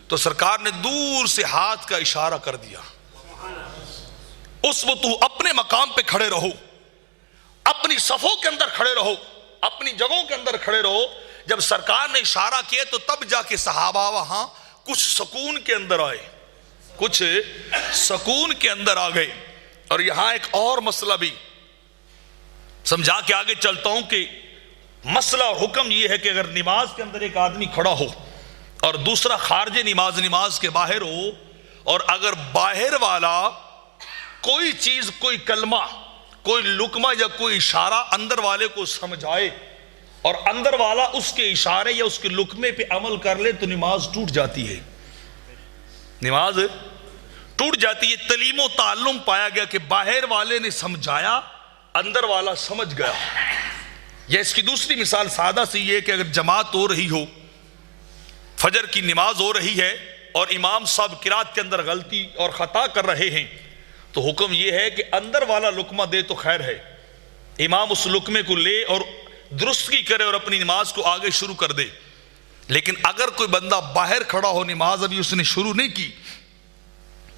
تو سرکار نے دور سے ہاتھ کا اشارہ کر دیا، اثبتوا، اپنے مقام پہ کھڑے رہو، اپنی صفوں کے اندر کھڑے رہو، اپنی جگہوں کے اندر کھڑے رہو۔ جب سرکار نے اشارہ کیا تو تب جا کے صحابہ وہاں کچھ سکون کے اندر آئے، کچھ سکون کے اندر آ گئے۔ اور یہاں ایک اور مسئلہ بھی سمجھا کے آگے چلتا ہوں کہ مسئلہ اور حکم یہ ہے کہ اگر نماز کے اندر ایک آدمی کھڑا ہو اور دوسرا خارج نماز کے باہر ہو، اور اگر باہر والا کوئی چیز، کوئی کلمہ، کوئی لقمہ یا کوئی اشارہ اندر والے کو سمجھائے اور اندر والا اس کے اشارے یا اس کے لقمے پہ عمل کر لے تو نماز ٹوٹ جاتی ہے، نماز ٹوٹ جاتی ہے۔ تعلیم و تعلم پایا گیا کہ باہر والے نے سمجھایا، اندر والا سمجھ گیا۔ یا اس کی دوسری مثال سادہ سی یہ کہ اگر جماعت ہو رہی ہو، فجر کی نماز ہو رہی ہے اور امام صاحب قرات کے اندر غلطی اور خطا کر رہے ہیں، تو حکم یہ ہے کہ اندر والا لقمہ دے تو خیر ہے، امام اس لقمے کو لے اور درستگی کرے اور اپنی نماز کو آگے شروع کر دے۔ لیکن اگر کوئی بندہ باہر کھڑا ہو، نماز ابھی اس نے شروع نہیں کی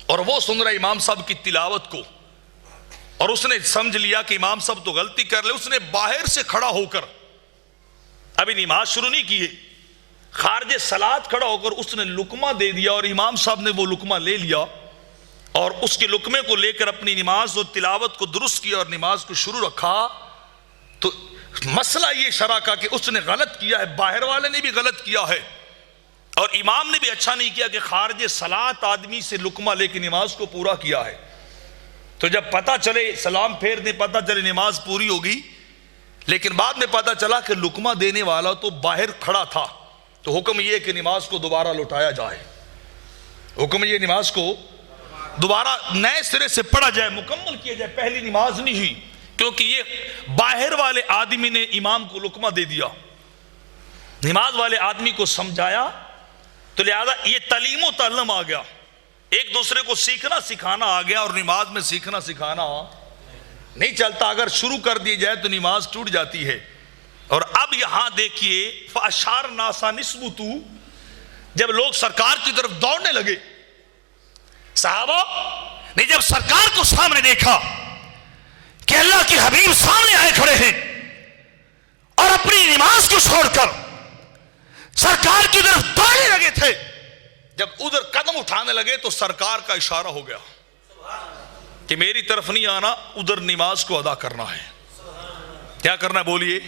اور وہ سن رہا امام صاحب کی تلاوت کو، اور اس نے سمجھ لیا کہ امام صاحب تو غلطی کر لے، اس نے باہر سے کھڑا ہو کر ابھی نماز شروع نہیں کی ہے، خارج صلاۃ کھڑا ہو کر اس نے لقمہ دے دیا اور امام صاحب نے وہ لقمہ لے لیا اور اس کے لقمے کو لے کر اپنی نماز اور تلاوت کو درست کیا اور نماز کو شروع رکھا، تو مسئلہ یہ شرع کا کہ اس نے غلط کیا ہے، باہر والے نے بھی غلط کیا ہے اور امام نے بھی اچھا نہیں کیا کہ خارج صلاۃ آدمی سے لقمہ لے کے نماز کو پورا کیا ہے۔ تو جب پتہ چلے، سلام پھیرنے پتہ چلے نماز پوری ہوگی، لیکن بعد میں پتہ چلا کہ لقمہ دینے والا تو باہر کھڑا تھا، تو حکم یہ کہ نماز کو دوبارہ لوٹایا جائے، حکم یہ نماز کو دوبارہ نئے سرے سے پڑھا جائے، مکمل کیا جائے، پہلی نماز نہیں ہوئی، کیونکہ یہ باہر والے آدمی نے امام کو لقمہ دے دیا، نماز والے آدمی کو سمجھایا، تو لہذا یہ تعلیم و تعلم آ گیا، ایک دوسرے کو سیکھنا سکھانا آ گیا، اور نماز میں سیکھنا سکھانا نہیں چلتا، اگر شروع کر دی جائے تو نماز ٹوٹ جاتی ہے۔ اور اب یہاں دیکھیے فاشار ناسا نسبتو، جب لوگ سرکار کی طرف دوڑنے لگے، صحابہ نے جب سرکار کو سامنے دیکھا کہ اللہ کے حبیب سامنے آئے کھڑے ہیں اور اپنی نماز کو چھوڑ کر سرکار کی طرف دوڑنے لگے تھے، جب ادھر قدم اٹھانے لگے تو سرکار کا اشارہ ہو گیا کہ میری طرف نہیں آنا، ادھر نماز کو ادا کرنا ہے۔ کیا کرنا ہے بولیے؟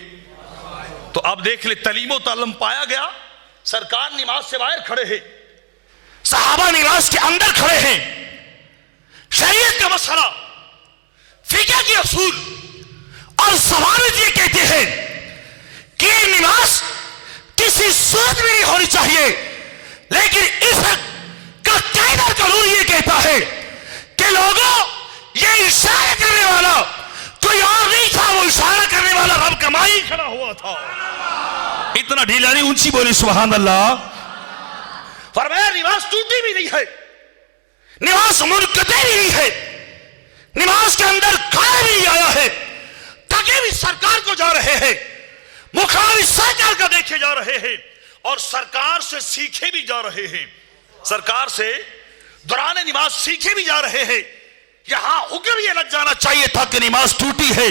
تو اب دیکھ لے، تعلیم و تعلم پایا گیا، سرکار نماز سے باہر کھڑے ہیں، صحابہ نماز کے اندر کھڑے ہیں، شریعت کا مسئلہ، فقہ کے اصول اور ضوابط یہ کہتے ہیں کہ نماز کسی صورت میں نہیں ہونی چاہیے، لیکن اس کا قاعدہ قانون یہ کہتا ہے کہ لوگوں یہ اشارہ کرنے والا کوئی اور نہیں تھا، وہ اشارہ کرنے والا رب کا مائی کھڑا ہوا تھا۔ اتنا ڈھیلا نہیں، اونچی بولی سبحان اللہ۔ فرمایا نماز ٹوٹی بھی نہیں ہے، نماز منقطع بھی نہیں ہے، نماز کے اندر کھانا بھی نہیں آیا ہے، تاکہ بھی سرکار کو جا رہے ہیں، مخالف سرکار کا دیکھے جا رہے ہیں اور سرکار سے سیکھے بھی جا رہے ہیں، سرکار سے دوران نماز سیکھے بھی جا رہے ہیں۔ یہاں حکم یہ لگ جانا چاہیے تھا کہ نماز ٹوٹی ہے،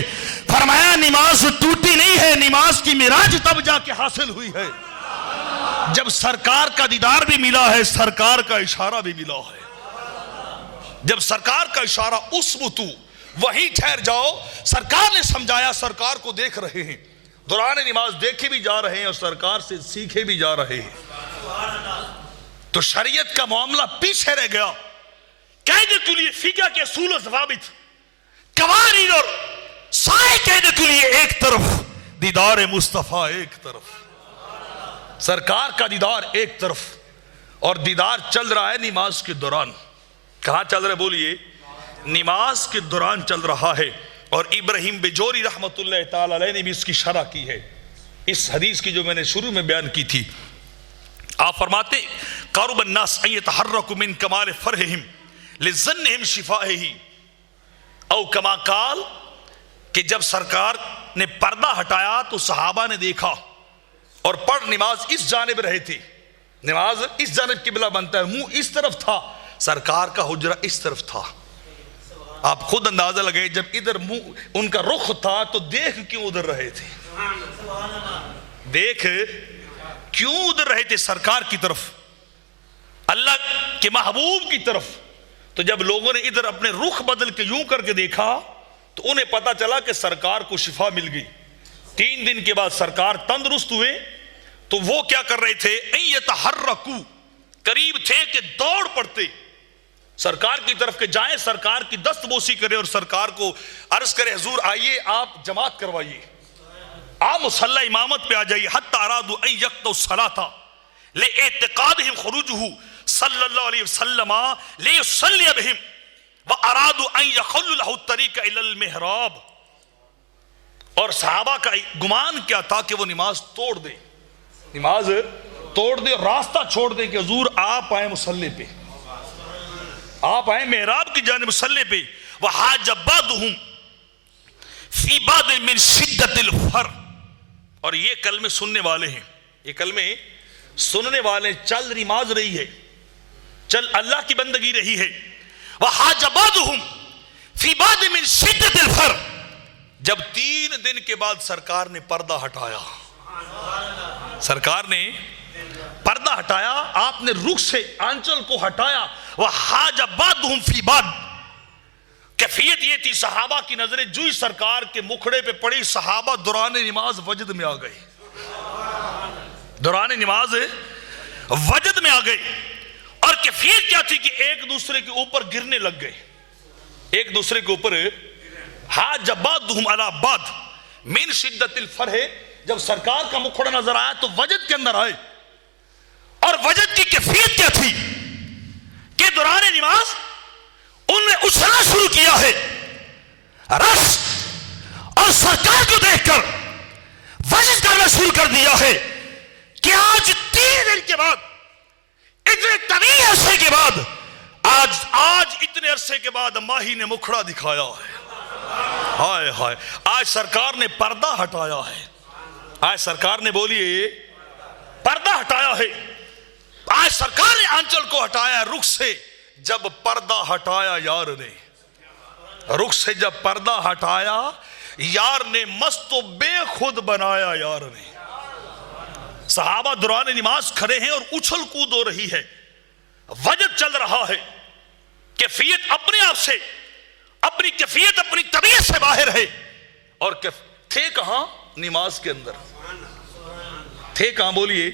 فرمایا نماز ٹوٹی نہیں ہے، نماز کی معراج تب جا کے حاصل ہوئی ہے جب سرکار کا دیدار بھی ملا ہے، سرکار کا اشارہ بھی ملا ہے۔ جب سرکار کا اشارہ اسمتو، وہیں ٹھہر جاؤ، سرکار نے سمجھایا، سرکار کو دیکھ رہے ہیں، دوران نماز دیکھے بھی جا رہے ہیں اور سرکار سے سیکھے بھی جا رہے ہیں، تو شریعت کا معاملہ پیچھے رہ گیا۔ قاعدے کے لیے فقہ کے اصول و ضوابط، قوانین اور سارے قاعدے کے لیے ایک طرف دیدار مصطفیٰ، ایک طرف سرکار کا دیدار، ایک طرف، اور دیدار چل رہا ہے نماز کے دوران۔ کہاں چل رہا ہے بولیے؟ نماز کے دوران چل رہا ہے۔ اور ابراہیم بجوری رحمت اللہ تعالی علیہ نے بھی اس کی شرح کی ہے، اس حدیث کی جو میں نے شروع میں بیان کی تھی۔ آپ فرماتے قرب الناس ان يتحركوا من کمال فرحهم لظنهم شفائه، او کما قال کہ جب سرکار نے پردہ ہٹایا تو صحابہ نے دیکھا اور پڑھ نماز اس جانب رہے تھے، نماز اس جانب قبلہ بنتا ہے، منہ اس طرف تھا، سرکار کا حجرہ اس طرف تھا۔ آپ خود اندازہ لگائے جب ادھر منہ ان کا رخ تھا تو دیکھ کیوں ادھر رہے تھے، دیکھ کیوں ادھر رہے تھے سرکار کی طرف، اللہ کے محبوب کی طرف۔ تو جب لوگوں نے ادھر اپنے رخ بدل کے یوں کر کے دیکھا تو انہیں پتا چلا کہ سرکار کو شفا مل گئی۔ 3 دن کے بعد سرکار تندرست ہوئے تو وہ کیا کر رہے تھے؟ ان یتحرکو، قریب تھے کہ دوڑ پڑتے سرکار کی طرف کہ جائیں، سرکار کی دست بوسی کرے اور سرکار کو عرض کرے حضور آئیے آپ جماعت کروائیے، آپ مصلی امامت پہ آ جائیے۔ حتی ارادوا ان یقطعوا الصلاۃ لاعتقادہم خروجہ صلی اللہ علیہ وسلم لیصلی بہم وارادوا ان یخلوا لہ الطریق الی المحراب، اور صحابہ کا گمان کیا تھا کہ وہ نماز توڑ دے، نماز توڑ دے، راستہ چھوڑ دے کہ حضور آپ آئیں مصلی پہ، آپ آئیں محراب کی جانب مصلی پہ۔ وحاج بعضهم فی بعض من شدت الفر، اور یہ کلمے سننے والے ہیں، یہ کلمے سننے والے، چل نماز رہی ہے، چل اللہ کی بندگی رہی ہے۔ وحاج بعضهم فی بعض من شدت الفر، جب 3 دن کے بعد سرکار نے پردہ ہٹایا، سرکار نے پردہ ہٹایا، آپ نے رخ سے آنچل کو ہٹایا۔ وحاج بعضهم فی بعض، کیفیت یہ تھی صحابہ کی نظریں جو ہی سرکار کے مکھڑے پہ پڑی، صحابہ دوران نماز وجد میں آ گئے، دوران نماز وجد میں آ گئے، اور کیفیت کیا تھی کہ ایک دوسرے کے اوپر گرنے لگ گئے، ایک دوسرے کے اوپر۔ حاج بعضهم علی بعض من شدت الفرح، جب سرکار کا مکھڑا نظر آیا تو وجد کے اندر آئے، اور وجد کی کیفیت کیا تھی کہ دوران نماز انہوں نے اچھلنا شروع کیا ہے رس، اور سرکار کو دیکھ کر وجد کرنا شروع کر دیا ہے کہ آج 3 دن کے بعد، اتنے طویل عرصے کے بعد، آج اتنے عرصے کے بعد ماہی نے مکھڑا دکھایا ہے۔ ہائے ہائے، آج سرکار نے پردہ ہٹایا ہے، آج سرکار نے بولیے پردہ ہٹایا ہے، آج سرکار نے آنچل کو ہٹایا ہے رخ سے۔ جب پردہ ہٹایا یار نے، رخ سے جب پردہ ہٹایا یار نے، مست و بے خود بنایا یار نے۔ صحابہ دوران نماز کھڑے ہیں اور اچھل کود ہو رہی ہے، وجد چل رہا ہے، کیفیت اپنے آپ سے، اپنی کیفیت اپنی طبیعت سے باہر ہے، اور تھے کہاں؟ نماز کے اندر تھے کہاں بولیے؟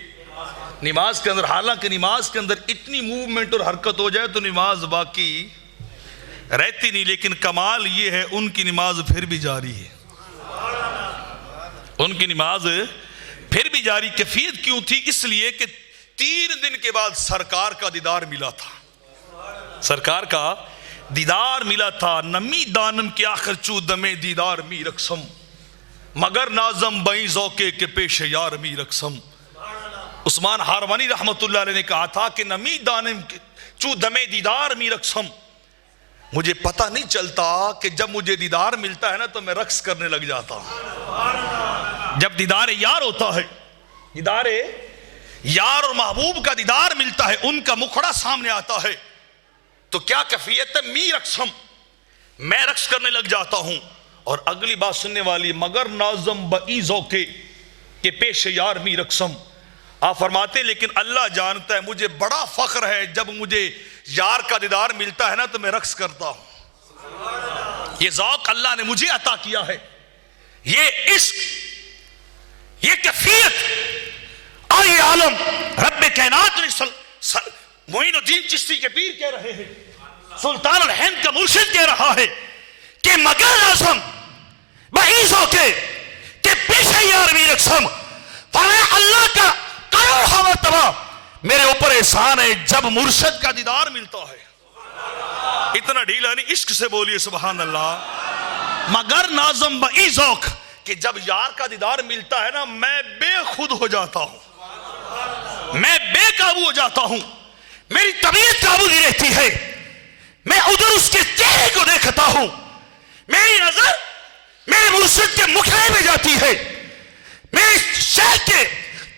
نماز کے اندر، حالانکہ نماز کے اندر اتنی موومنٹ اور حرکت ہو جائے تو نماز باقی رہتی نہیں، لیکن کمال یہ ہے ان کی نماز پھر بھی جاری ہے، ان کی نماز پھر بھی جاری۔ کیفیت کیوں تھی؟ اس لیے کہ 3 دن کے بعد سرکار کا دیدار ملا تھا، سرکار کا دیدار ملا تھا۔ نمی دانم کے آخر چو دمے دیدار می رقصم، مگر نازم بئی ذوقے کے پیش یار می رقصم۔ عثمان ہاروانی رحمت اللہ علیہ نے کہا تھا کہ نمی دانم چو دمے دیدار می رقصم، مجھے پتہ نہیں چلتا کہ جب مجھے دیدار ملتا ہے نا تو میں رقص کرنے لگ جاتا ہوں۔ جب دیدار یار ہوتا ہے، دیدار یار اور محبوب کا دیدار ملتا ہے، ان کا مکھڑا سامنے آتا ہے تو کیا کیفیت ہے؟ می رقصم، میں رقص کرنے لگ جاتا ہوں۔ اور اگلی بات سننے والی، مگر نازم بئی ذوقے کہ پیش یار می رقصم، آپ فرماتے ہیں لیکن اللہ جانتا ہے مجھے بڑا فخر ہے جب مجھے یار کا دیدار ملتا ہے نا تو میں رقص کرتا ہوں۔ یہ ذوق اللہ نے مجھے عطا کیا ہے، یہ عشق، یہ کیفیت اور یہ عالم رب کائنات نے معین الدین چشتی کے پیر کہہ رہے ہیں، سلطان الہند کا مرشد کہہ رہا ہے کہ مگر نازم بئی ذوقے کہ پیش یار می رقصم، فرمایا اللہ کا کروڑ مرتبہ میرے اوپر احسان ہے جب مرشد کا دیدار ملتا ہے۔ اتنا ڈھیلا نہیں، عشق سے بولیے سبحان اللہ۔ مگر نازم بئی ذوق کہ جب یار کا دیدار ملتا ہے نا میں بے خود ہو جاتا ہوں، میں بے قابو ہو جاتا ہوں، میری طبیعت قابو نہیں رہتی ہے، میں ادھر اس کے چہرے کو دیکھتا ہوں، میری نظر میرے مرشد کے مکھڑے میں جاتی ہے، میرے شیخ کے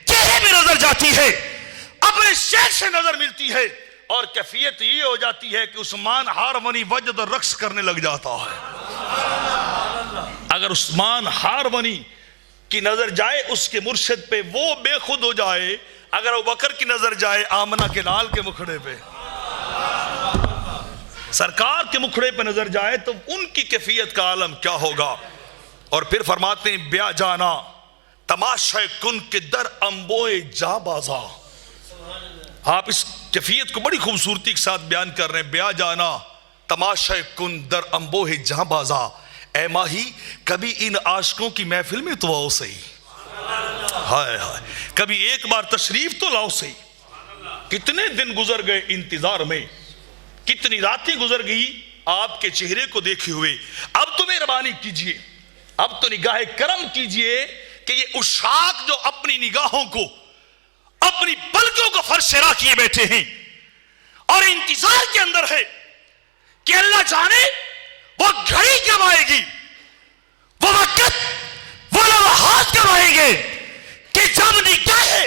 چہرے میں نظر جاتی ہے، اپنے شیخ سے نظر ملتی ہے، اور کیفیت یہ ہو جاتی ہے کہ عثمان ہاروانی وجد اور رقص کرنے لگ جاتا ہے۔ اگر عثمان ہاروانی کی نظر جائے اس کے مرشد پہ وہ بے خود ہو جائے، اگر ابوبکر کی نظر جائے آمنہ کے لال کے مکھڑے پہ، سرکار کے مکھڑے پہ نظر جائے تو ان کی کیفیت کا عالم کیا ہوگا۔ اور پھر فرماتے ہیں بیا جانا تماشا کن کے در امبوئے جا بازا، آپ اس کیفیت کو بڑی خوبصورتی کے ساتھ بیان کر رہے ہیں۔ بیا جانا تماشا کن در امبوئے جا بازا، اے ماہی کبھی ان عاشقوں کی محفل میں تو آؤ صحیح، ہائے ہائے کبھی ایک بار تشریف تو لاؤ صحیح۔ کتنے دن گزر گئے انتظار میں، کتنی راتیں گزر گئی آپ کے چہرے کو دیکھے ہوئے، اب تو مہربانی کیجئے، اب تو نگاہ کرم کیجئے کہ یہ عشاق جو اپنی نگاہوں کو، اپنی پلکوں کو فرش راہ کیے بیٹھے ہیں اور انتظار کے اندر ہے کہ اللہ جانے وہ گھڑی کب آئے گی، وہ وقت، وہ لمحات کب آئیں گے کہ جب نگاہ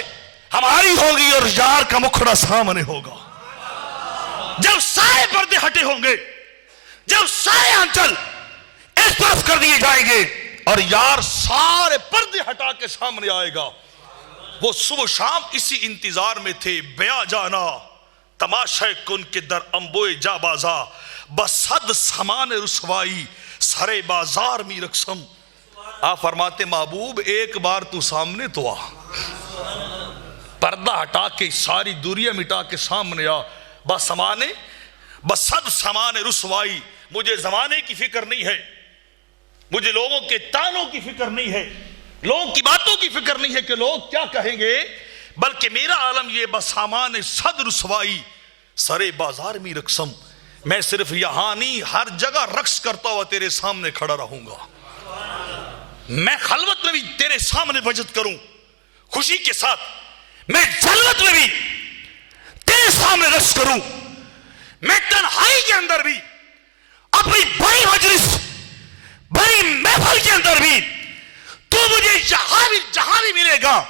ہماری ہوگی اور یار کا مکھڑا سامنے ہوگا، جب سارے پردے ہٹے ہوں گے، جب سارے آنچل اس طرف کر دیے جائیں گے اور یار سارے پردے ہٹا کے سامنے آئے گا۔ وہ صبح شام اسی انتظار میں تھے۔ بیا جانا تماشا کن کے در امبوئے جا بازا، بصد سامان رسوائی سرے بازار می رقصم، آپ فرماتے محبوب ایک بار تو سامنے تو آ، پردہ ہٹا کے ساری دوریاں مٹا کے سامنے آ، بصد سامان رسوائی، مجھے زمانے کی فکر نہیں ہے، مجھے لوگوں کے تانوں کی فکر نہیں ہے، لوگوں کی باتوں کی فکر نہیں ہے کہ لوگ کیا کہیں گے، بلکہ میرا عالم یہ بسامان صد رسوائی سرے بازار می رقصم، میں صرف یہاں نہیں ہر جگہ رقص کرتا ہوا تیرے سامنے کھڑا رہوں گا، میں خلوت میں بھی تیرے سامنے وجد کروں خوشی کے ساتھ، میں جلوت میں بھی تیرے سامنے رقص کروں، میں تنہائی کے اندر بھی اپنی بڑی مجلس بڑی محفل کے اندر بھی تو مجھے جہاں بھی ملے گا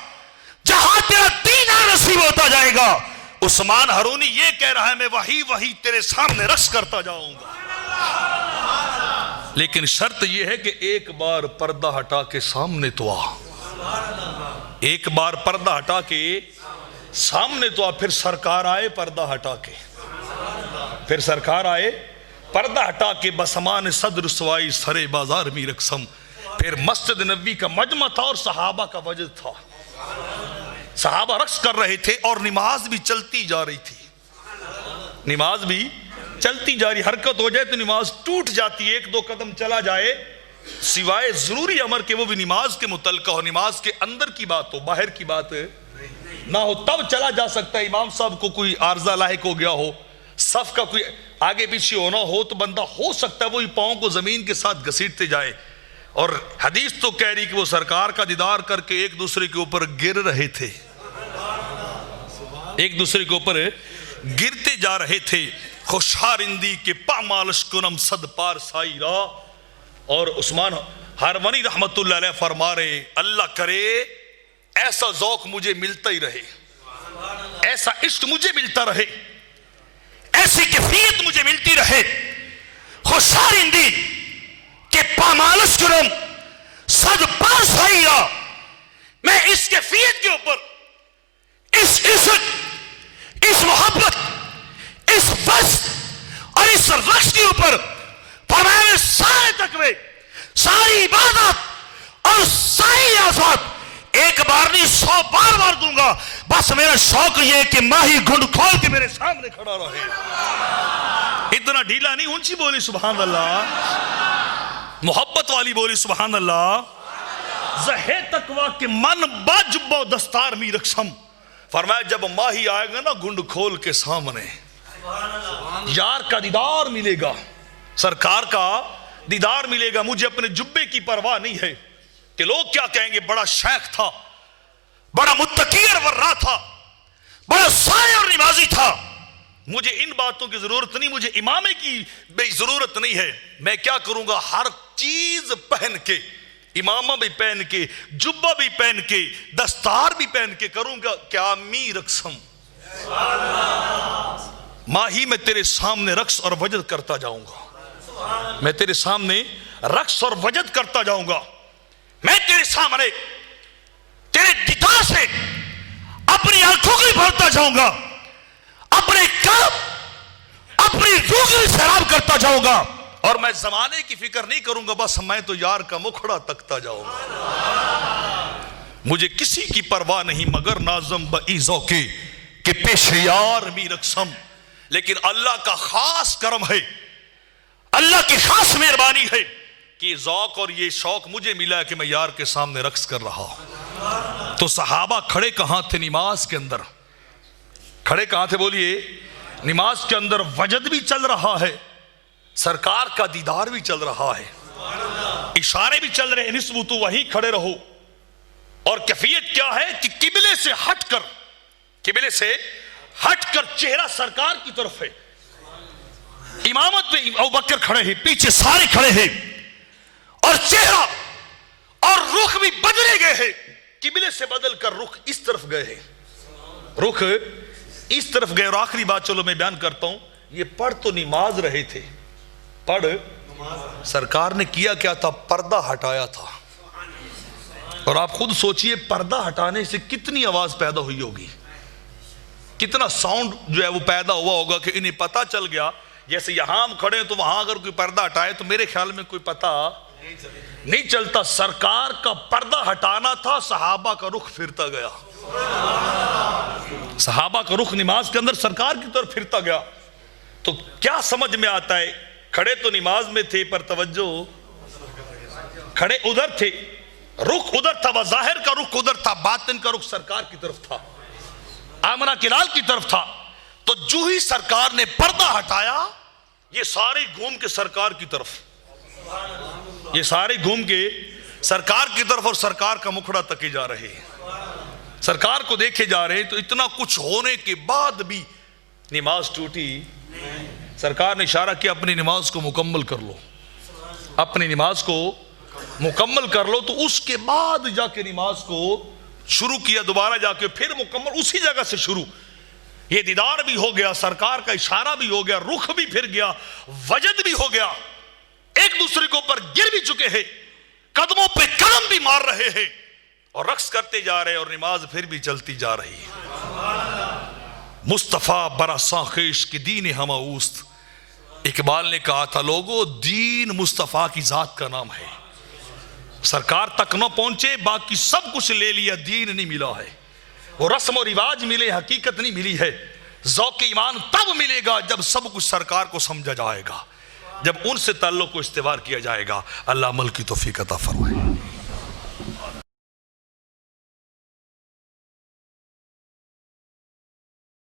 جہاں تیرا دیدار نصیب ہوتا جائے گا۔ عثمان ہارونی یہ کہہ رہا ہے میں وہی تیرے سامنے رقص کرتا جاؤں گا، لیکن شرط یہ ہے کہ ایک بار پردہ ہٹا کے سامنے تو آ، ایک بار پردہ ہٹا کے سامنے تو آ، پھر سرکار آئے پردہ ہٹا کے، پھر سرکار آئے پردہ ہٹا کے بسمان صد رسوائی سرے بازار می رقصم، پھر مسجد نبی کا مجمع تھا اور صحابہ کا وجد تھا، صحابہ رقص کر رہے تھے اور نماز بھی چلتی جا رہی تھی. نماز بھی چلتی جا رہی. حرکت ہو جائے تو نماز ٹوٹ جاتی ہے. ایک دو قدم چلا جائے سوائے ضروری امر کے وہ بھی نماز کے متعلقہ ہو, نماز کے اندر کی بات ہو, باہر کی بات نہ ہو, تب چلا جا سکتا ہے. امام صاحب کو کوئی عارضہ لاحق ہو گیا ہو, صف کا کوئی آگے پیچھے ہونا ہو, تو بندہ ہو سکتا ہے وہی پاؤں کو زمین کے ساتھ گھسیٹتے جائے. اور حدیث تو کہہ رہی کہ وہ سرکار کا دیدار کر کے ایک دوسرے کے اوپر گر رہے تھے, ایک دوسرے کے اوپر گرتے جا رہے تھے. خوشارندی کے پامالش کنم صد پار سائی را. اور عثمان ہارونی رحمت اللہ علیہ فرما رہے اللہ کرے ایسا ذوق مجھے ملتا ہی رہے, ایسا عشق مجھے ملتا رہے, ایسی کیفیت مجھے ملتی رہے. خوشارندی کہ پامالش کرم صد پار سائی را. میں اس کیفیت کے اوپر, اس عشق, اس محبت, اس بس اور اس رقص کے اوپر فرمایا سارے تقوی, ساری عبادت اور ساری آزاد ایک بار نہیں 100 بار دوں گا. بس میرا شوق یہ کہ ماہی گھنڈ کھول کے میرے سامنے کھڑا رہے. اتنا ڈھیلا نہیں, اونچی بولی سبحان اللہ, محبت والی بولی سبحان اللہ. زہے تقوی کے من باجبو دستار می رکھسم. فرمایا جب ماہی آئے گا نا گھنڈ کھول کے سامنے, یار کا دیدار ملے گا, سرکار کا دیدار ملے گا. مجھے اپنے جبے کی پرواہ نہیں ہے کہ لوگ کیا کہیں گے. بڑا شیخ تھا, بڑا متقی اور ورع تھا, بڑا صالح اور نمازی تھا. مجھے ان باتوں کی ضرورت نہیں, مجھے امامے کی بے ضرورت نہیں ہے. میں کیا کروں گا, ہر چیز پہن کے, امامہ بھی پہن کے, جبہ بھی پہن کے, دستار بھی پہن کے کروں گا کیا می رقصم. ماہی میں تیرے سامنے رقص اور وجد کرتا جاؤں گا, میں تیرے سامنے رقص اور وجد کرتا جاؤں گا. میں تیرے سامنے تیرے دیدار سے اپنی آنکھوں کو بھرتا جاؤں گا, اپنے قلب, اپنی روح کی سیراب کرتا جاؤں گا. اور میں زمانے کی فکر نہیں کروں گا, بس میں تو یار کا مکھڑا تکتا جاؤں گا. مجھے کسی کی پرواہ نہیں مگر نازم بعیزوں کے کہ پیش یار می رقصم. لیکن اللہ کا خاص کرم ہے, اللہ کی خاص مہربانی ہے کہ ذوق اور یہ شوق مجھے ملا ہے کہ میں یار کے سامنے رقص کر رہا ہوں. تو صحابہ کھڑے کہاں تھے نماز کے اندر, کھڑے کہاں تھے بولیے, نماز کے اندر. وجد بھی چل رہا ہے, سرکار کا دیدار بھی چل رہا ہے, اشارے بھی چل رہے ہیں, نسبتو وہیں کھڑے رہو. اور کیفیت کیا ہے کہ قبلے سے ہٹ کر, قبلے سے ہٹ کر چہرہ سرکار کی طرف ہے. امامت پہ ابوبکر کھڑے ہیں, پیچھے سارے کھڑے ہیں, اور چہرہ اور رخ بھی بدلے گئے ہیں. قبلے سے بدل کر رخ اس طرف گئے ہیں, رخ اس طرف گئے. اور آخری بات چلو میں بیان کرتا ہوں, یہ پڑھ تو نماز رہے تھے, پڑھ سرکار نے کیا کیا تھا, پردہ ہٹایا تھا. اور آپ خود سوچئے پردہ ہٹانے سے کتنی آواز پیدا ہوئی ہوگی, کتنا ساؤنڈ جو ہے وہ پیدا ہوا ہوگا کہ انہیں پتا چل گیا. جیسے یہاں ہم کھڑے ہیں تو وہاں اگر کوئی پردہ ہٹائے تو میرے خیال میں کوئی پتا نہیں چلتا. سرکار کا پردہ ہٹانا تھا, صحابہ کا رخ پھرتا گیا, صحابہ کا رخ نماز کے اندر سرکار کی طرف پھرتا گیا. تو کیا سمجھ میں آتا ہے, کھڑے تو نماز میں تھے پر توجہ کھڑے ادھر تھے, رخ ادھر تھا, ظاہر کا رخ ادھر تھا, باطن کا رخ سرکار کی طرف تھا, آمنہ کے لال کی طرف تھا. تو جو ہی سرکار نے پردہ ہٹایا, یہ سارے گھوم کے سرکار کی طرف, یہ سارے گھوم کے سرکار کی طرف, اور سرکار کا مکھڑا تکے جا رہے ہیں, سرکار کو دیکھے جا رہے ہیں. تو اتنا کچھ ہونے کے بعد بھی نماز ٹوٹی. سرکار نے اشارہ کیا اپنی نماز کو مکمل کر لو, اپنی نماز کو مکمل کر لو. تو اس کے بعد جا کے نماز کو شروع کیا, دوبارہ جا کے پھر مکمل اسی جگہ سے شروع. یہ دیدار بھی ہو گیا, سرکار کا اشارہ بھی ہو گیا, رخ بھی پھر گیا, وجد بھی ہو گیا, ایک دوسرے کے اوپر گر بھی چکے ہیں, قدموں پہ قدم بھی مار رہے ہیں, اور رقص کرتے جا رہے ہیں, اور نماز پھر بھی چلتی جا رہی ہے. مصطفیٰ برا ساخیش کی دین ہمہ اوست. اقبال نے کہا تھا لوگو دین مصطفیٰ کی ذات کا نام ہے, سرکار تک نہ پہنچے باقی سب کچھ لے لیا, دین نہیں ملا ہے. وہ رسم و رواج ملے، حقیقت نہیں ملی ہے. ذوق ایمان تب ملے گا جب سب کچھ سرکار کو سمجھا جائے گا، جب ان سے تعلق کو استوار کیا جائے گا. اللہ عمل کی توفیق عطا فرمائے.